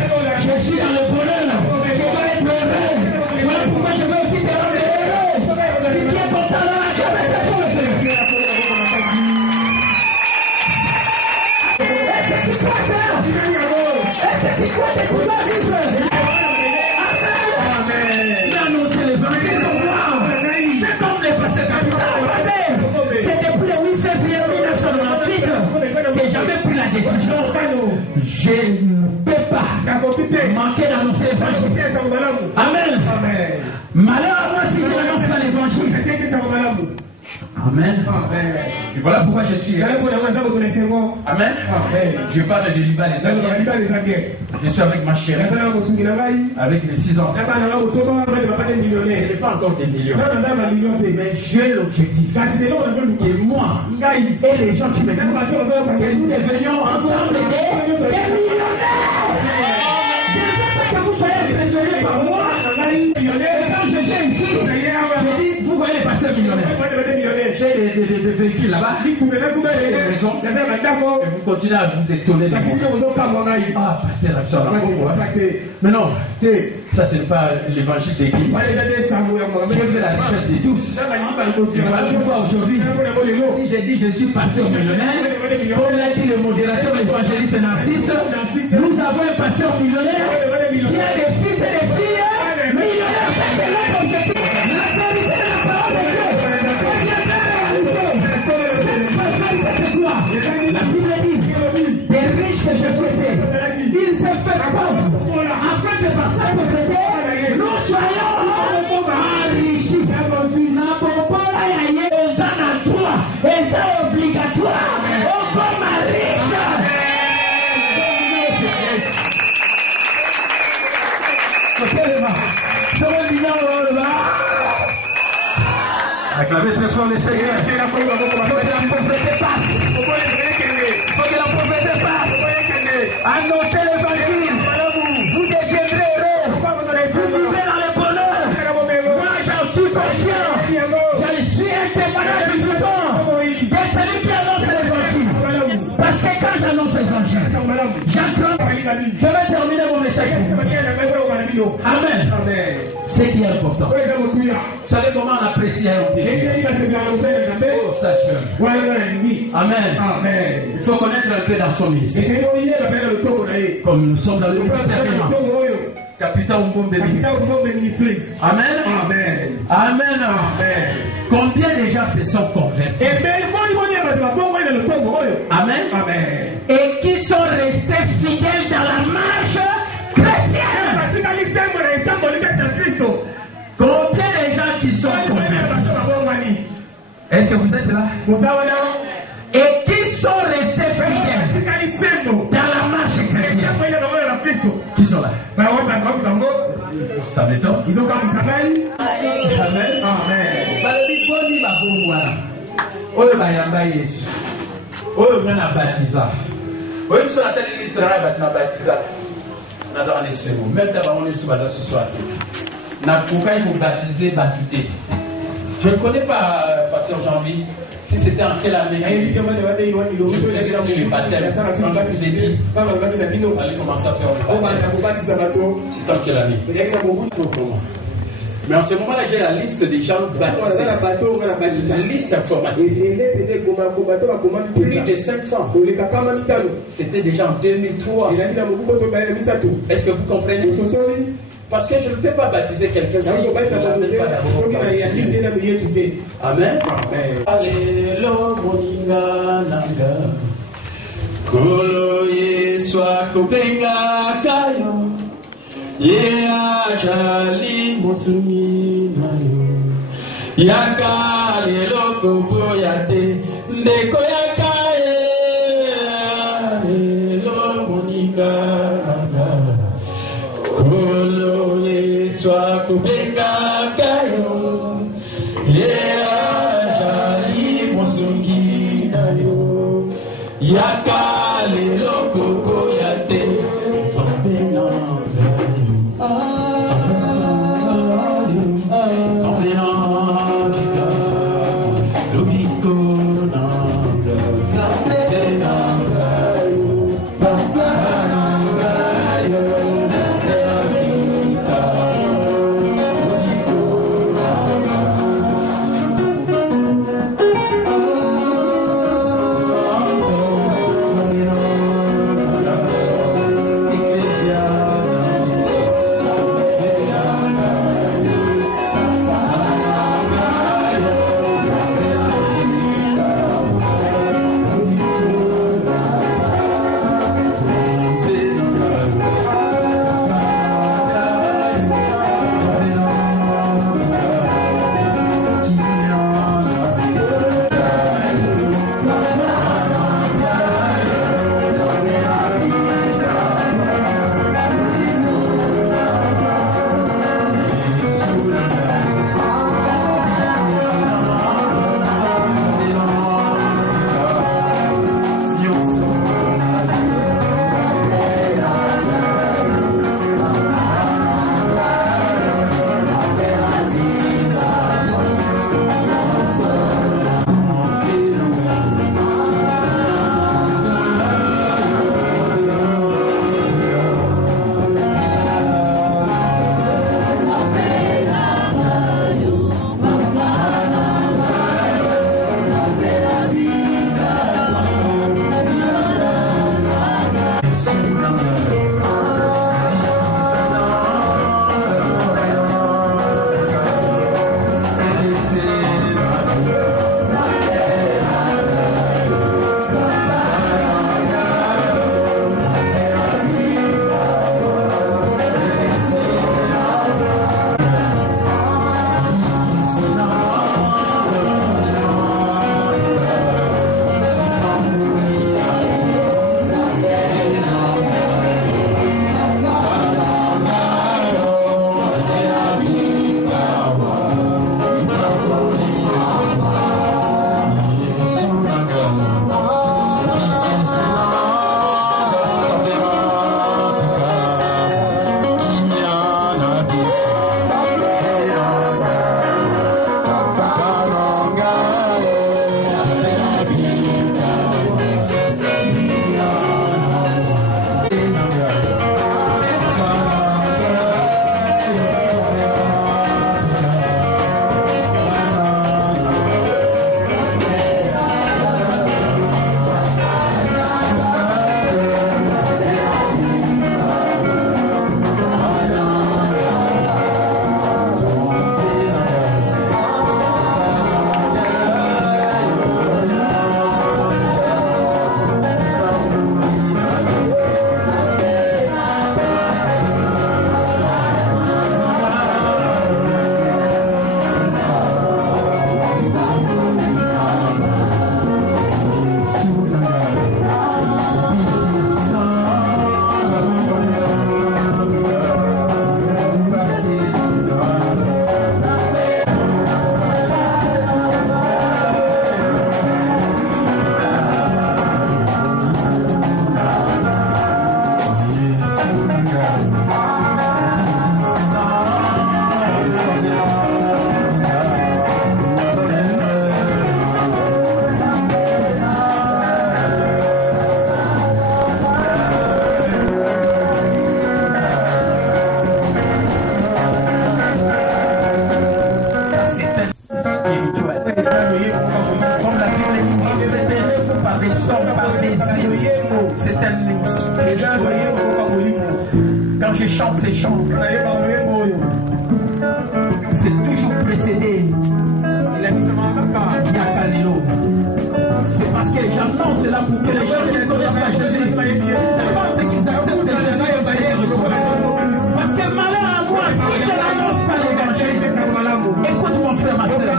Je suis dans le bonheur. Je dois être heureux. Voilà pourquoi je veux aussi te rendre heureux. Si tu es content dans la joie, c'est pour le Seigneur. Est-ce que tu crois ça? Est-ce que tu crois que tu dois vivre? Amen. D'annoncer l'évangile pour moi. C'est comme les pasteurs capitaux. C'est depuis le 8 février 1998 que j'avais pris la décision. Je ne peux pas manquer d'annoncer l'évangile. Amen. Malheur à moi si je n'annonce pas l'évangile. Amen. Et voilà pourquoi je suis là. Amen. Je parle de Liban les Anglais. Je suis avec ma chérie, avec mes 6 ans. Je n'ai pas encore des millions. Mais j'ai l'objectif. Et moi, et les gens qui me disent que nous devenions ensemble des millionnaires. Je ne veux pas que vous soyez impressionnés par moi. Et quand je viens ici, je dis, vous voyez les pasteurs millionnaires. j'ai des véhicules là-bas. Des maisons. Et vous continuez à vous étonner de moi. Ah, pasteur, mais non, ça c'est pas l'évangile des qui. Dieu veut la richesse de tous. Pourquoi aujourd'hui, si j'ai dit je suis pasteur millionnaire, comme l'a dit le modérateur l'évangéliste Narcisse, nous avons un pasteur millionnaire qui a des fils et des filles millionnaires. C'est notre objectif. La vérité de la parole de Dieu. La Bible dit, des riches que je souhaitais, ils se fait pauvres, afin que par sa pauvreté, nous soyons enrichis. Et c'est obligatoire, on comme riche. Acclamez ce soir les seigneurs. Faut que la pauvreté passe. Faut que la pauvreté passe. Annoncez l'évangile. Vous deviendrez heureux. Vous vivez dans le bonheur. Moi j'en suis conscient. Je suis un témoignage vivant de celui qui annonce l'évangile. Parce que quand j'annonce l'évangile, j'apprends. Je vais terminer mon message. Amen. C'est qui est important. Vous savez comment on apprécie un homme? Oh, sachez. Amen. Il faut connaître un peu dans son ministère. Comme nous sommes dans le ministère. Capitaine Mbombe Ministries. Amen. Amen. Amen. Amen. Combien de gens se sont convertis? Amen. Amen. Et qui sont restés fidèles dans la marche chrétienne? Combien de gens qui sont convertis? Est-ce que vous êtes là? Et qui sont restés fidèles dans la marche chrétienne? Qui sont là? Ça m'étonne. Ils ont pas du travail. Amen. Amen. Oyo bayamba Yesu. Oyo mwana baptiza. Oyo mso na telle église na baptiza. Na dans les semots. Même d'abord on est ce matin ce soir. Na pourquoi ils vous baptiser baptisé. Je ne connais pas pasteur Jean-Louis. Si c'était en quelle année? Je vous ai donné les baptêmes. Quand je vous ai dit, allez commencer à faire le baptême. C'est en quelle année? Mais en ce moment-là, j'ai la liste des gens baptisés. La liste informatique. Plus de 500. C'était déjà en 2003. Est-ce que vous comprenez? Parce que je ne peux pas baptiser quelqu'un si je ne l'amène pas d'abord. Amen. Alléluia. Kolo Yeswa Kopenga Kayo. Ajali Musumi Nayo. Yaka Leloko Boyate. Ndeko Yaka Lelo Monika Nanga. Kolo Yeswa Kopenga Kayo. Ajali Musumi Nayo. Yaka Leloko Boyate. Comme la Bible dit, vous êtes heureux par des sorts, par des signes. C'est un quand je chante ces chants, c'est toujours précédé. Il y a Kalilo. C'est parce que j'annonce cela pour que les gens qui ne connaissent pas Jésus, c'est pas ceux qui acceptent Jésus comme Seigneur. Parce que malheur à moi, si je n'annonce pas l'évangile, écoute mon frère, ma soeur,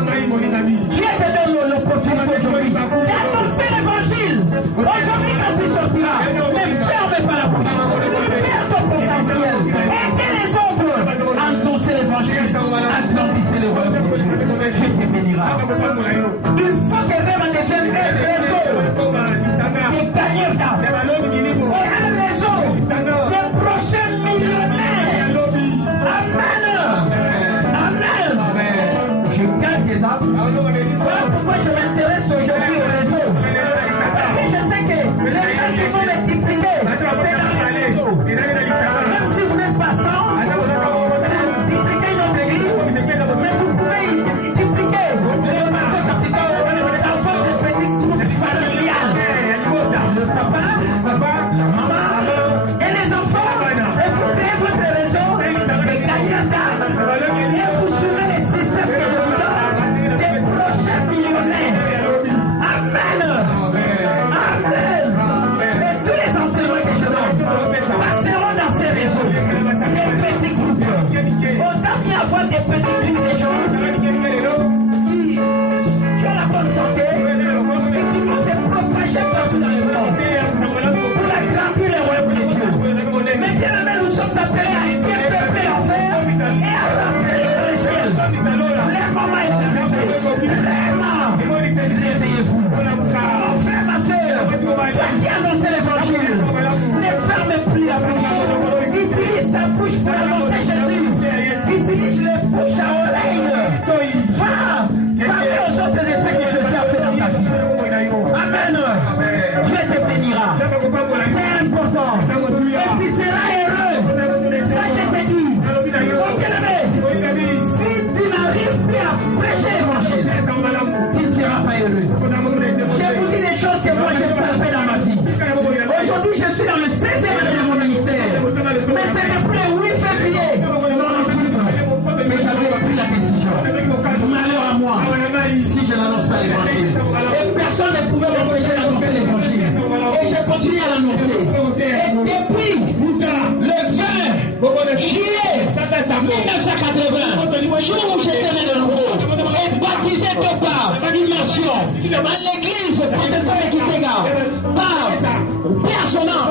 Dieu te donne l'opportunité aujourd'hui d'annoncer l'évangile. Aujourd'hui, quand tu sortiras, ne ferme pas la bouche. Perds ton potentiel. Aidez les autres à annoncer l'évangile, à grandir le royaume de Dieu. Dieu te bénira. Il faut que vraiment devienne un réseau des gagnants, et un réseau des prochains millionnaires. Amen. Amen. Je gagne des âmes. Voilà pourquoi je m'intéresse aujourd'hui au réseau. Parce que je sais que les gens qui vont multiplier, c'est dans le réseau. Même si vous n'êtes pas 100, multipliez notre église, mais vous pouvez multiplier le pasteur capital dans votre petit groupe familial. Le papa, la maman et les enfants. Et vous créez votre réseau de gagnants. Et vous suivez les systèmes que je vous donne des prochains millionnaires. Amen. Amen. Et tous les enseignements que je donne passeront dans ces réseaux. Des petits groupes. Autant bien avoir des petits groupes de gens qui ont la bonne santé et qui vont se propager partout dans le monde pour agrandir le royaume de Dieu. Mais bien aimé, nous sommes appelés à développer l'enfer et à remplir le ciel. Le moment est arrivé. Vraiment, réveillez-vous. Mon frère, ma soeur, toi qui annonces l'évangile, ne ferme plus la bouche. Utilise ta bouche pour annoncer Jésus. Utilise les bouches à oreille. Parlez aux autres de ce que Jésus a fait dans ta vie. Amen. Dieu te bénira. C'est important. Et tu seras heureux. Ça, je te dis. Mon bien-aimé, si tu n'arrives plus à prêcher l'évangile, tu ne seras pas heureux. Je vous dis des choses que moi j'ai pas fait dans ma vie. Aujourd'hui, je suis dans le 16e année de mon ministère. Mais c'est depuis le 8 février. Mais j'avais pris la décision. Malheur à moi si je n'annonce pas l'évangile. Et personne ne pouvait m'empêcher d'annoncer l'évangile. Et je continue à l'annoncer. Et depuis le 20 juillet 1980, jour où j'étais né de nouveau, et baptisé que par immersion dans l'église protestante de Kitega, par personnant,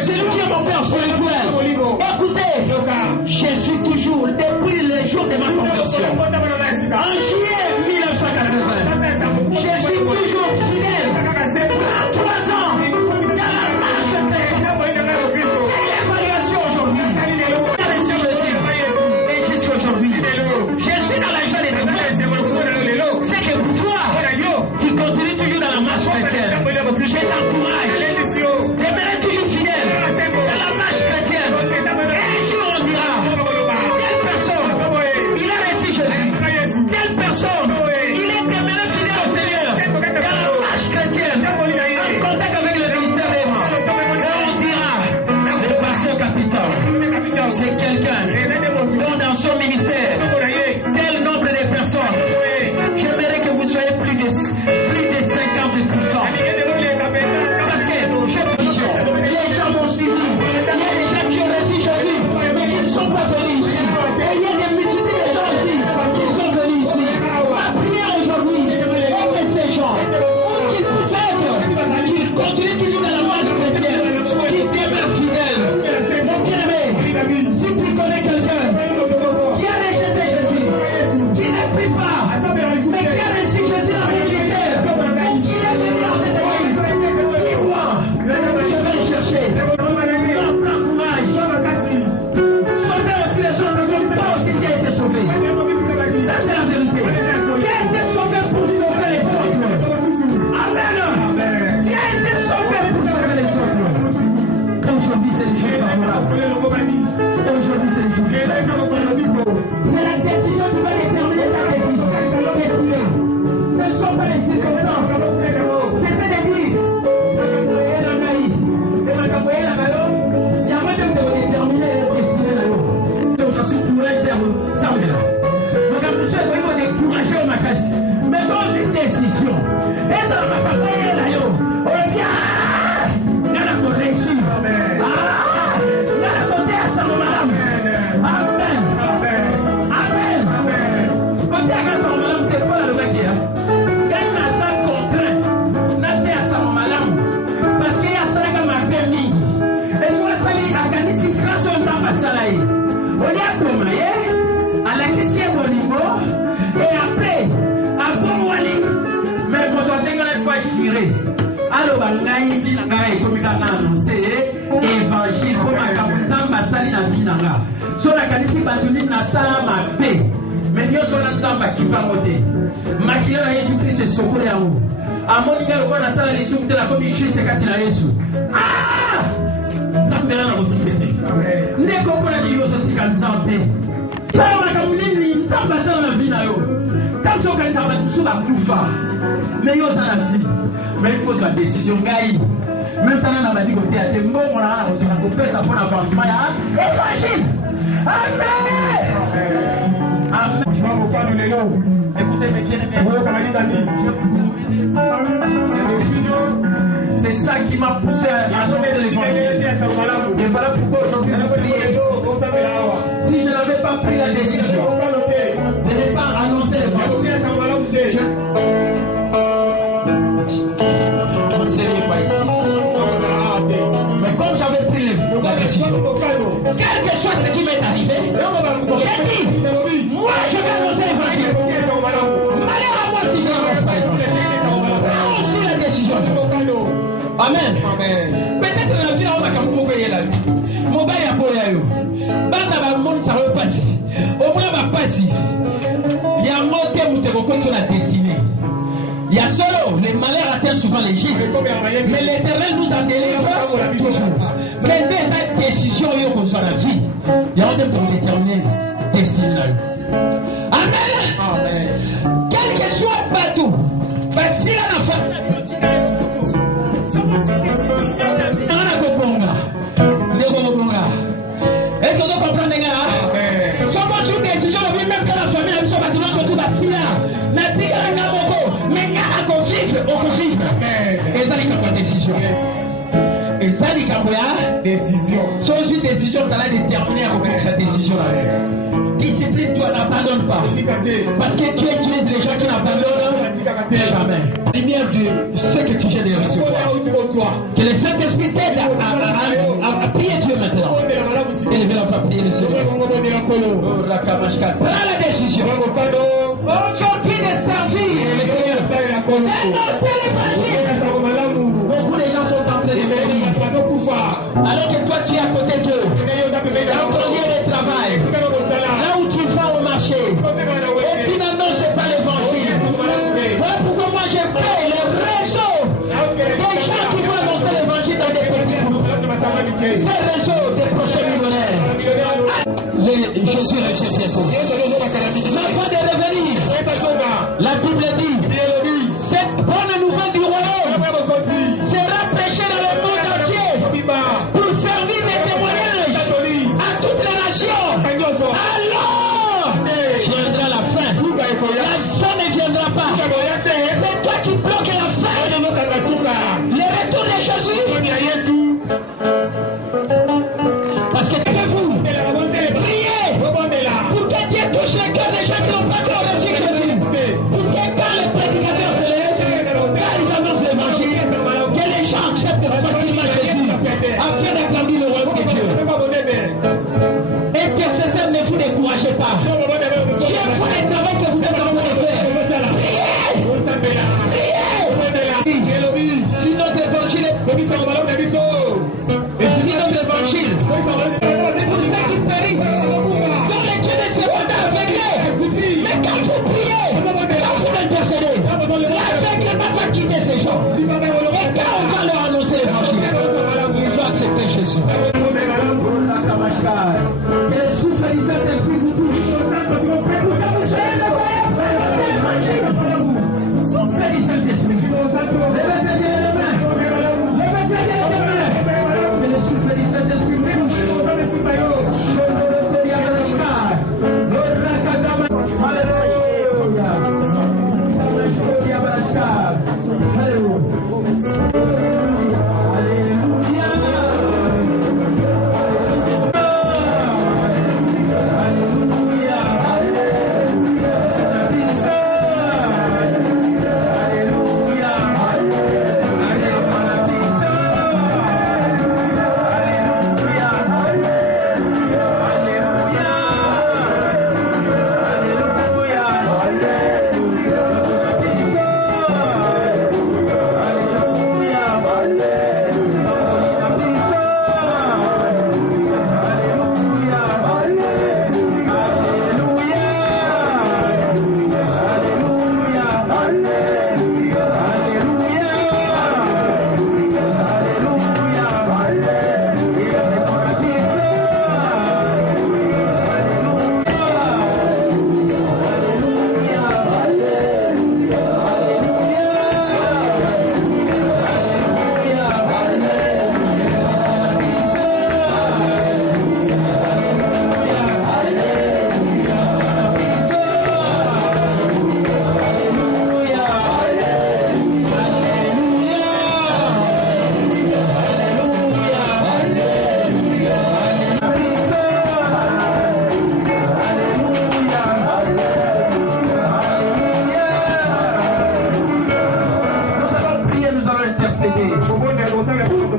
c'est lui qui est mon père spirituel. Écoutez, je suis toujours, depuis le jour de ma conversion, en juillet 1980, je suis toujours fidèle, 33 ans, dans la marche de l'évaluation aujourd'hui. Et jusqu'aujourd'hui, je suis dans la joie de Dieu. C'est que pour toi, tu continues toujours dans la marche chrétienne. Je t'encourage. Demeure toujours fidèle dans la marche chrétienne. Et un jour on dira, telle personne, il a reçu Jésus. Telle personne, il est demeuré fidèle au Seigneur. Dans la marche chrétienne, en contact avec le ministère des mains. Et on dira, le pasteur capital, c'est quelqu'un dont dans son ministère, tel nombre de personnes, j'aimerais que vous soyez plus de 50%. Parce que les gens m'ont suivi. Il y a des gens qui ont reçu Jésus, mais qui ne sont pas venus ici. Et il y a des multitudes de gens ici qui sont venus ici. Ma prière aujourd'hui est que ces gens, où qu'ils puissent être, qu'ils continuent toujours dans la marche chrétienne, qu'ils demeurent fidèles. Mon bien-aimé, si tu connais quelqu'un qui a rejeté Jésus, qui ne prie pas, mais qui a reçu Jésus dans le ministère, qui est venu dans cette église, dis-moi, je vais le chercher. Prends courage. Sauver aussi les gens, comme toi aussi qui a été sauvé. Ça, c'est la vérité. Tu as été sauvé pour sauver les autres. Amen. Tu as été sauvé pour sauver les autres. Aujourd'hui, c'est les jours favorables. Aujourd'hui, c'est les jours favorables. C'est la décision qui va déterminer ta décision. fois inspiré. Alors, bangaï, vinanga, et comme il a annoncé, évangile, comme un caputin, ma salle na vinanga. Sur la qualité, batuni, na sala, ma paix. Mais nous sommes en train de quitter la moté. Makila na Yesu Christ, c'est sokole à vous. À mon égard, on a sala, les soupes de la commission, c'est quand il a Yesu. Ah! Ça me rend au Tibet. Ne comprends pas, Dieu, c'est quand il a paix. Ça, on a comme l'ennemi, ça va dans la vie, là, yo. Comme ça, quand ça va tout ça, va mais yo, ça la vie. Mais il faut la décision, gaï. Même ça, on a dit que c'est bon, on a fait ça pour l'avancement. Évangile! Amen! Amen. Écoutez mes bien-aimés, c'est ça qui m'a poussé à annoncer l'évangile. Et voilà pourquoi aujourd'hui je prie. Si je n'avais pas pris la décision de ne pas annoncer l'évangile, mais comme j'avais pris la décision, quelque chose qui m'est arrivé, j'ai dit, moi je vais annoncer l'évangile. Malheur à moi si je n'annonce pas l'évangile. Annoncer la décision. Amen. Peut-être la vie on va comme pour payer la vie. Mon gars a pour yo. Bana ba monde ça va passer. Au moins va passer. Il y a un mot que vous te reconnaissez la destinée. Il y a solo, les malheurs atteignent souvent les justes. Mais l'Éternel nous a délivrés toujours. Mais dès cette décision, il y a besoin de la vie. Il y a un temps pour déterminer la destinée. Amen. Quel que soit partout, parce qu'il a la est-ce que vous comprenez, les gars? Sommes sur décision, même quand la famille a mis son bâtiment sur tout bâtiment, n'a dit qu'elle a beaucoup, mais il y a un conflit, et ça, il n'y a pas de décision. Et ça, il n'y a pas de décision. Sans une décision, ça va déterminer à sa décision. Discipline, toi, n'abandonne pas. Parce que tu utilises les gens qui n'abandonnent jamais. Lumière de ce que tu viens de recevoir. Que le Saint-Esprit t'aide à prier Dieu maintenant. Élevez la famille, prier le Seigneur. Prends la décision. Aujourd'hui de servir. D'annoncer l'évangile. Beaucoup de gens sont en train de mourir. Alors que toi tu es à côté d'eux. Dans ton lieu de travail. Là où tu vas au marché. Et tu n'annonces pas l'évangile. Voilà pourquoi moi je paye le réseau des gens qui vont annoncer l'évangile dans des petits groupes. C'est le réseau des prochains millionnaires. Jésus est le ma foi de revenir. La Bible dit, cette bonne nouvelle du royaume sera prêchée dans le monde entier pour servir de témoignage à toutes les nations. Alors viendra la fin. La fin ne viendra pas. C'est toi qui bloques la fin. Le retour de Jésus. Parce que vous priez pour que Dieu touche le cœur des gens qui n'ont pas encore reçu Jésus. Pour que quand le prédicateur se lève, quand ils annoncent l'évangile, que les gens acceptent facilement Jésus afin d'acclamer le royaume de Dieu. Intercesseur, ne vous découragez pas. Dieu fera le travail que vous êtes en train de faire. Priez. Si notre évangile pour ceux qui périssent, dans les dieux de ce monde aveuglés. Mais quand vous priez, quand vous intercédez, l'aveuglement va quitter ces gens. Et quand on va leur annoncer l'évangile, ils vont accepter Jésus. Que le souffle du Saint-Esprit vous touche. Pour que vous soyez le souffle du Saint-Esprit. Levez les mains. Que le souffle du Saint-Esprit vous touche.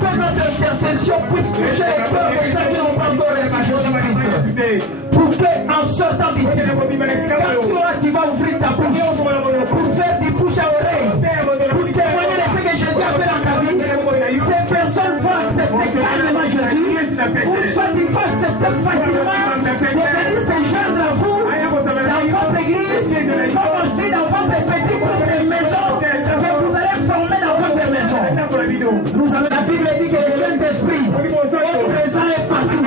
que notre intercession puisse toucher les cœurs des gens qui n'ont pas encore reçu Jésus-Christ. Pour qu'en sortant d'ici, quand tu vas ouvrir ta bouche pour faire des bouches à oreille, pour témoigner de ce que Jésus a fait dans ta vie, ces personnes vont accepter carrément Jésus, ou soit ils vont accepter facilement de venir se joindre à vous dans votre église, comme aussi dans votre petite maison, que vous allez former dans votre maison. Nous avons la Bible dit que le Saint-Esprit est présent et partout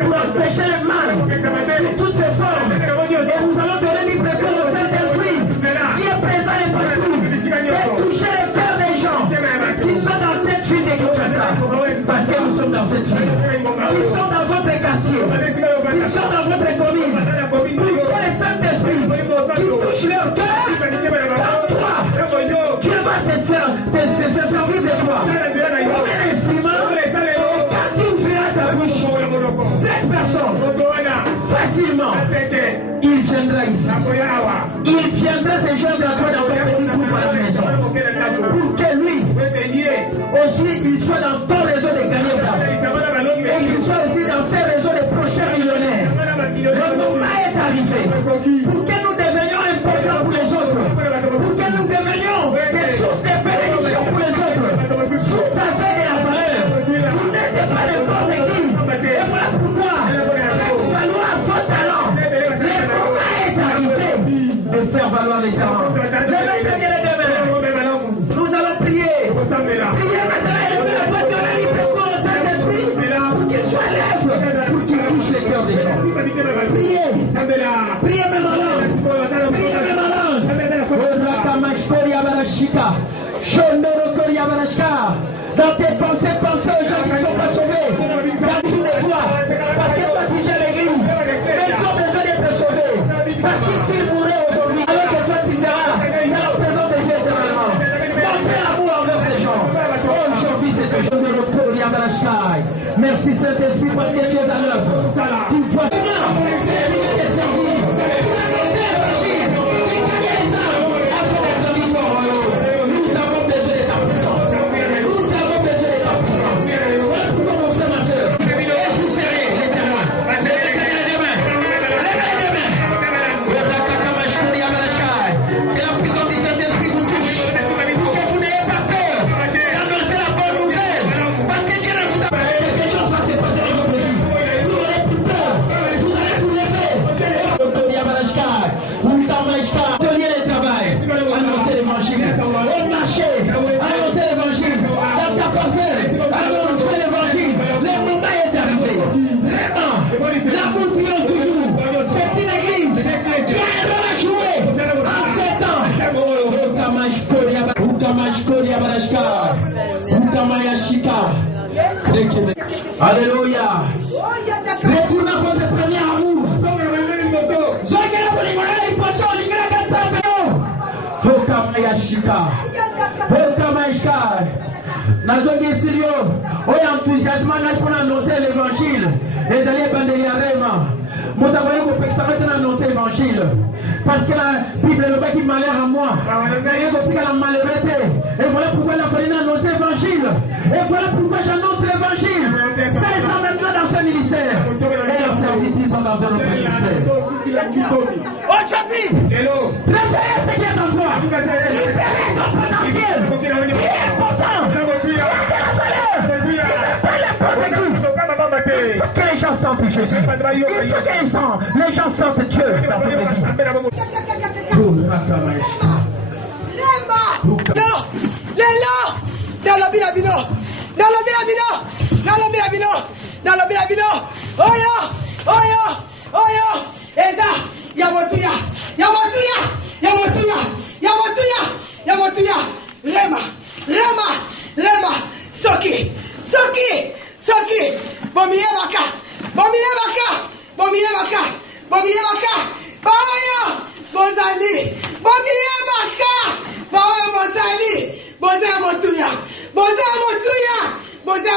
pour empêcher le mal de toutes ses formes. Et nous allons donner libre cours au Saint-Esprit qui est présent et partout et toucher le cœur des gens qui sont dans cette ville de Kinshasa. Parce que nous sommes dans cette ville. Ils sont dans votre quartier. Ils sont dans votre commune. Pour que le Saint-Esprit qui touche leur cœur, comme toi, Dieu va se servir de toi. Comme un instrument, quand tu ouvriras ta bouche, cette personne, facilement, il viendra ici. Il viendra se joindre à toi dans ton petit groupe à la maison. Pour que lui, aussi, il soit dans ton réseau de gagnants d'âme. Et qu'il soit aussi dans ces réseaux de prochains millionnaires. Le moment est arrivé pour que nous devenions importants pour les autres. Pour que nous devenions des sources de bénédiction pour les autres. Vous savez la valeur. Vous n'êtes pas n'importe qui. Et voilà pourquoi il va falloir vos talents. Le moment est arrivé de faire valoir les talents. Nous allons prier. Priez maintenant et la foi de la libre cours au Saint-Esprit pour qu'il soit libre, pour qu'il touche les cœurs des gens. Priez. Priez même en langue. Priez même en langue. Dans tes pensées, pensez aux gens qui ne sont pas sauvés. Dans tous les toi. Parce que toi, tu gères l'église. Mais ils ont besoin d'être sauvés. Parce que s'ils mouraient aujourd'hui, alors que toi, tu seras dans la présence de Dieu éternellement. Montrez l'amour envers ces gens. Aujourd'hui, c'est le jour de repos. Merci Saint-Esprit parce que tu es à l'œuvre. Tu vois Alléluia. Retourne à votre premier amour. Enthousiasme pour annoncer l'évangile. Les alliés bandeliarema. Moi, d'abord, vous pouvez annoncer l'évangile. Parce que la Bible est le qui malheur à moi. Et aussi qu'elle a malheureusé. Et voilà pourquoi la colline annonce l'évangile. Et voilà pourquoi j'annonce l'évangile. 500 maintenant dans ce ministère. Et leurs serviteurs sont dans un autre ministère. Aujourd'hui, réveillez ce qui est en toi. Libérez son potentiel. C'est important. Il faut que les gens sentent Jésus. Il faut que les gens sentent Dieu dans votre vie. Dans le bilabino, oyo, eza, yamotuya, rema, soki, bomiyebaka, baoyo, bozali,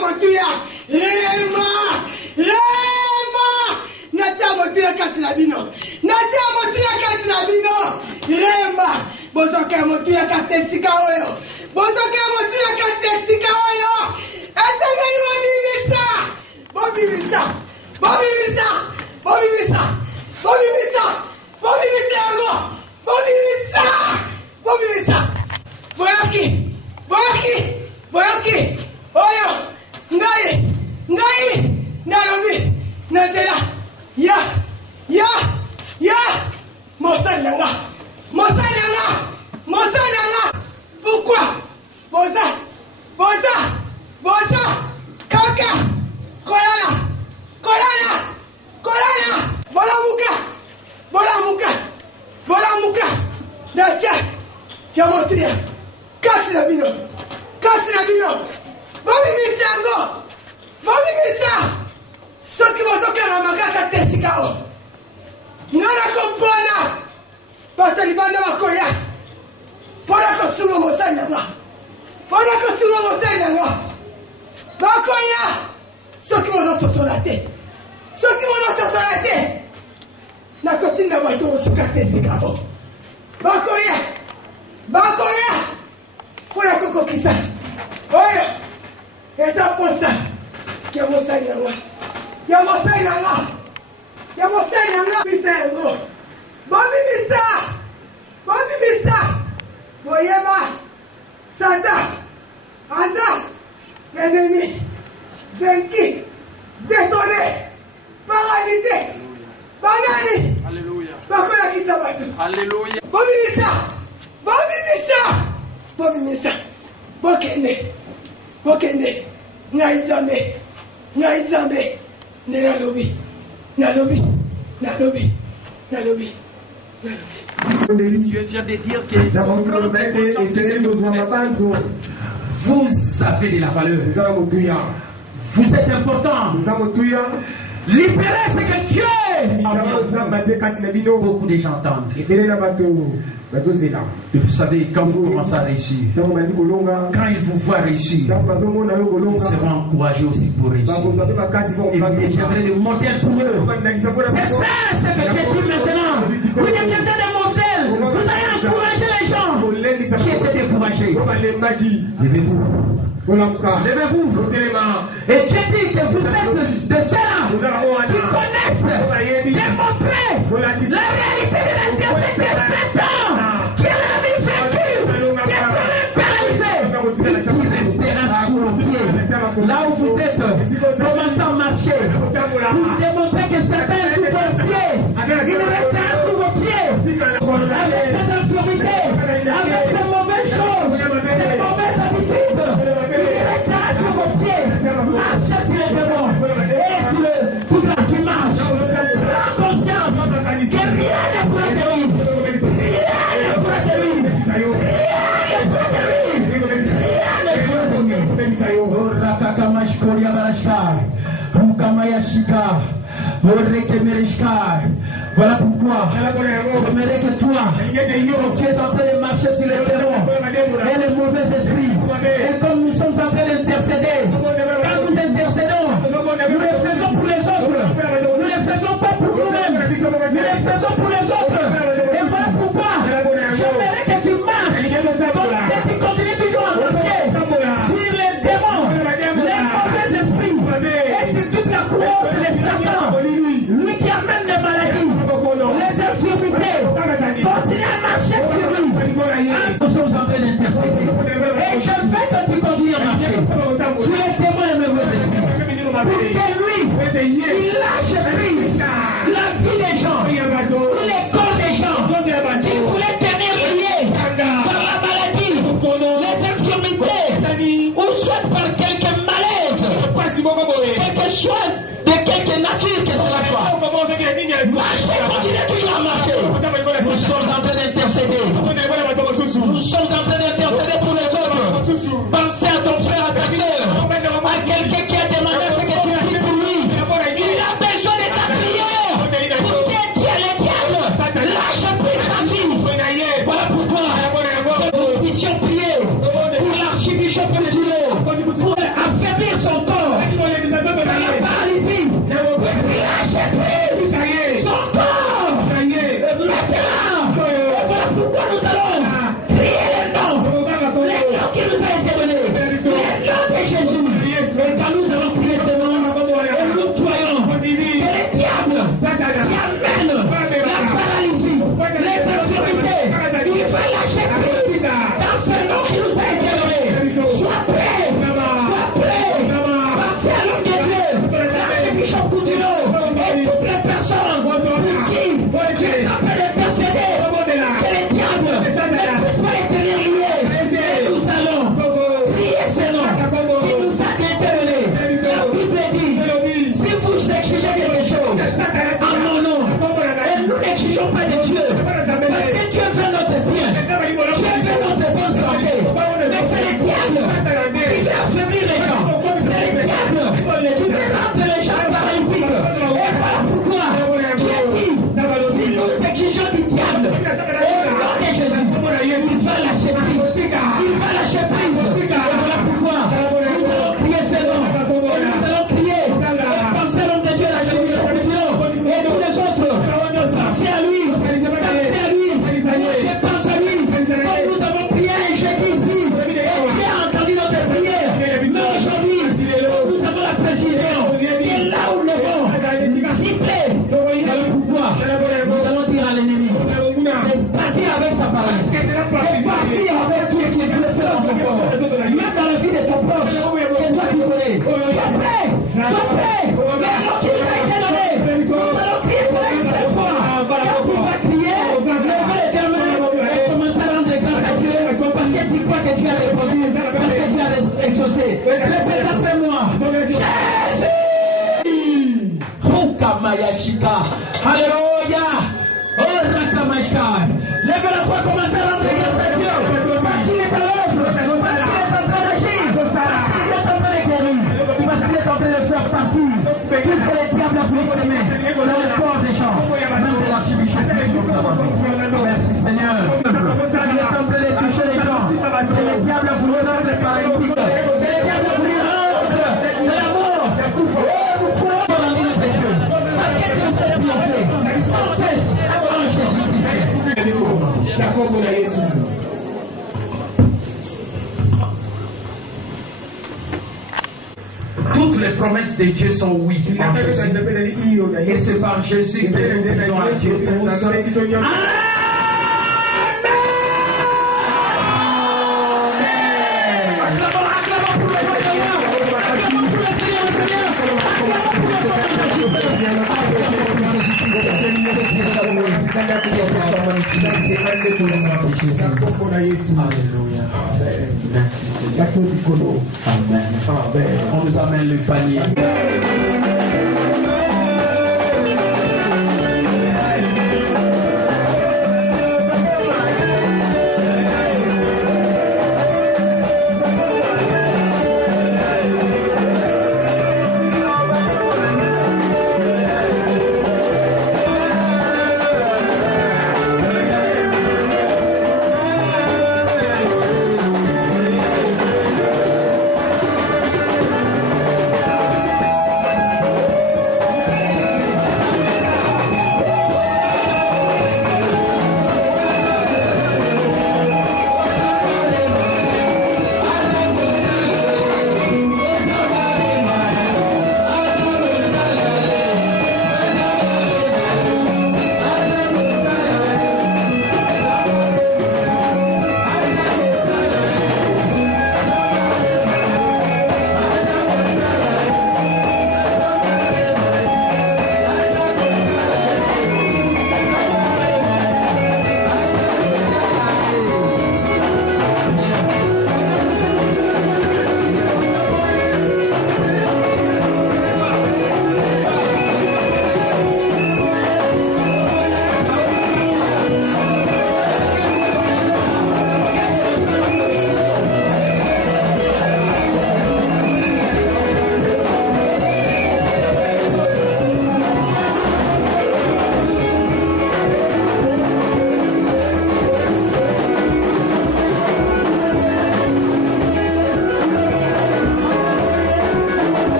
motuya, rema, natia motuya kati na bino, rema, bozoke motuya kati esika oyo, eza Bobimisa. Bobimisa. Bobimisa. Bobimisa. Bobimisa yango. Bobimisa. Bobimisa. Boyaki. Boyaki. Boyaki. Oyo. Ngai. Ngai. Nalobi. Natela. Ya. Ya. Ya. Mosalanga. Mosalanga. Mosalanga. Pourquoi? Boza. Boza. Boza. Kaka. Kolana. Kolana. Kolana. Bolamuka. Bolamuka. Bolamuka. Dacha. Yamotria. Kasi na bino. Kasi na bino. Bobi misango. Bobi misa. Soki motoka na makaka tesika o. Ngana kompona. Batali banda bakoya. Pora kosumo mosana nga. Pora kosumo mosana nga. Bakoya. Soki mozo sosolate. Soki mozo sosolate. Nakotinda watu osukate sikabo. Bakoya. Bakoya. Pora kokokisa. Oyo. Esa posta. Ya mosana nga. Ya mosana nga. Ya mosana nga. Bisengo. Bami misa. Bami misa. Boyema. Sata. Asa. Ennemi. Vaincu. Désolé. Paralysé. Banani. Alléluia. Bakola kisabatu. Alléluia. Bami misa. Bami misa. Bami misa. Bokende. Bokende. Ngaizambe. Ngaizambe. Nalobi. Nalobi. Nalobi. Nalobi. Dieu vient de dire que faut prendre conscience de ce que vous êtes. Vous avez de la valeur. Vous êtes important. Libérez ce que Dieu a mis. Beaucoup de gens entendent. Et vous savez, quand vous commencez à réussir, quand ils vous voient réussir, ils seront encouragés aussi pour réussir. Et vous deviendrez des modèles pour eux. C'est ça ce que Dieu dit maintenant. Vous deviendrez des modèles. Vous allez encourager les gens qui étaient découragés. Levez-vous. Levez-vous. Et Dieu dit que vous êtes de ceux-là qui connaissent, démontrer la réalité de l'intercession. Qui a la vie vaincue, qui est paralysé, qui restera sur vos pieds. Là où vous êtes, commencez à marcher. Pour démontrer que certains sous vos pieds, il restera sous vos pieds. Avec cette infirmité, avec ces mauvaises choses, ces mauvaises habitudes, il restera sur vos pieds. Marchez sur les démons. Et tout là, tu marches. Prends conscience que rien ne pourra te ruiner. Voilà pourquoi j'aimerais que toi, tu es en train de marcher sur les terrains et les mauvais esprits. Et comme nous sommes en train d'intercéder, quand nous intercédons, nous les faisons pour les autres. Nous ne les faisons pas pour nous-mêmes. Nous les faisons pour les autres. Et voilà pourquoi j'aimerais que tu marches, que tu continues toujours à marcher sur les démons, les mauvais esprits, et sur toute la cour de Satan, lui qui amène les maladies, les infirmités. Continue à marcher sur lui. Nous sommes en train d'intercéder. Et je veux que tu continues à marcher sur les démons et les mauvais esprits. Pour que lui, il lâche prise la vie des gens, les corps des gens, qui voulaient tenir liés par la maladie, les infirmités, ou soit par quelque malaise, quelque chose de quelque nature que cela soit. Marchez, continuez toujours à marcher. Nous sommes en train d'intercéder. Nous sommes en train d'intercéder pour les autres. Pensez à ton frère, à ta soeur, à quelqu'un qui a demandé ce que tu pries pour lui. Il a besoin de ta prière pour que le diable lâche prise sa vie. Voilà pourquoi nous puissions prier pour l'archibishop de Julo, pour affaiblir son corps, par la paralysie. Lâche prise son corps. Maintenant, voilà pourquoi nous allons prier les noms qui nous a été donnés, les noms de Jésus. Et quand nous allons prier ces noms, et nous Sois prêt. Il y a un nom qui t'a été donné. Nous allons prier pour une seule fois. Quand tu vas crier, levez les deux mains et commencez à rendre grâce à Dieu parce que tu crois que Dieu a répondu, parce que Dieu a exaucé. Répète après moi. Jésus. Rukamayashika. Alléluia. Oh, Rakamashka. Lève la foi, commencez à rendre grâce à Dieu. Parce qu'il est à l'œuvre. Parce qu'il est en train d'agir. Parce qu'il est en train de guérir. Parce qu'il est en train de faire partie. Puisque les diables ont pris chemin dans le corps des gens. Même de l'archibishop. Merci Seigneur. Il est en train de toucher les gens. C'est les diables pour rendre les paralytiques. C'est les diables pour rendre de la mort. Oh, nous courons dans la ligne de Dieu. Parce que Dieu s'est planté. Sans cesse. En Jésus-Christ. Toutes les promesses de Dieu sont oui. Et c'est par Jésus que nous disons à Dieu tous. Amen. On nous amène le panier.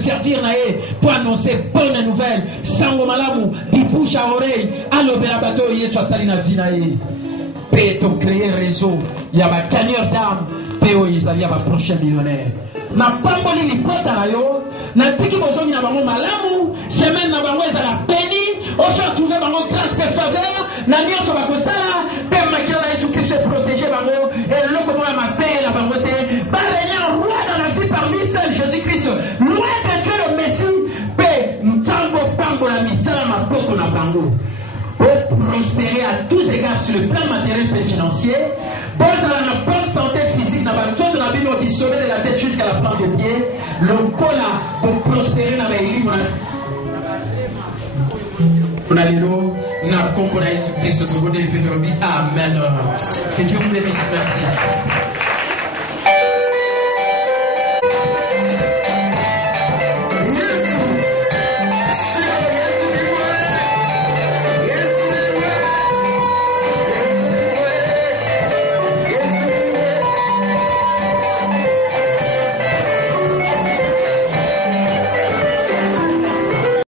servir pour annoncer bonne nouvelle sango malamu di bouche à oreille alobela bato yesu asali na vie na ye pe to créer réseau ya ba gagneur d'âme pe o izali ya ba prochain millionnaire na pamboli lipota na yo na tiki bozongi na bango malamu semaine na bango ezala peni oso trouver bango grâce pe faveur na nyonso bakosala pe makila na yesu qui se protéger bango et loko mo ya mabe la bango te ba régner roi dans la vie parmi ceux Jésus-Christ loin de Dieu le Messie pe ntango pango la misala maboko na bango pour prospérer à tous égards sur le plan matériel et financier, pour avoir une bonne santé physique, dans la zone de la Bible qui sauver de la tête jusqu'à la plante des pieds, le cola pour prospérer dans les livres. On a dit nous, n'a pas qu'on a Jésus-Christ, nous avons dit Amen. Que Dieu vous bénisse, merci.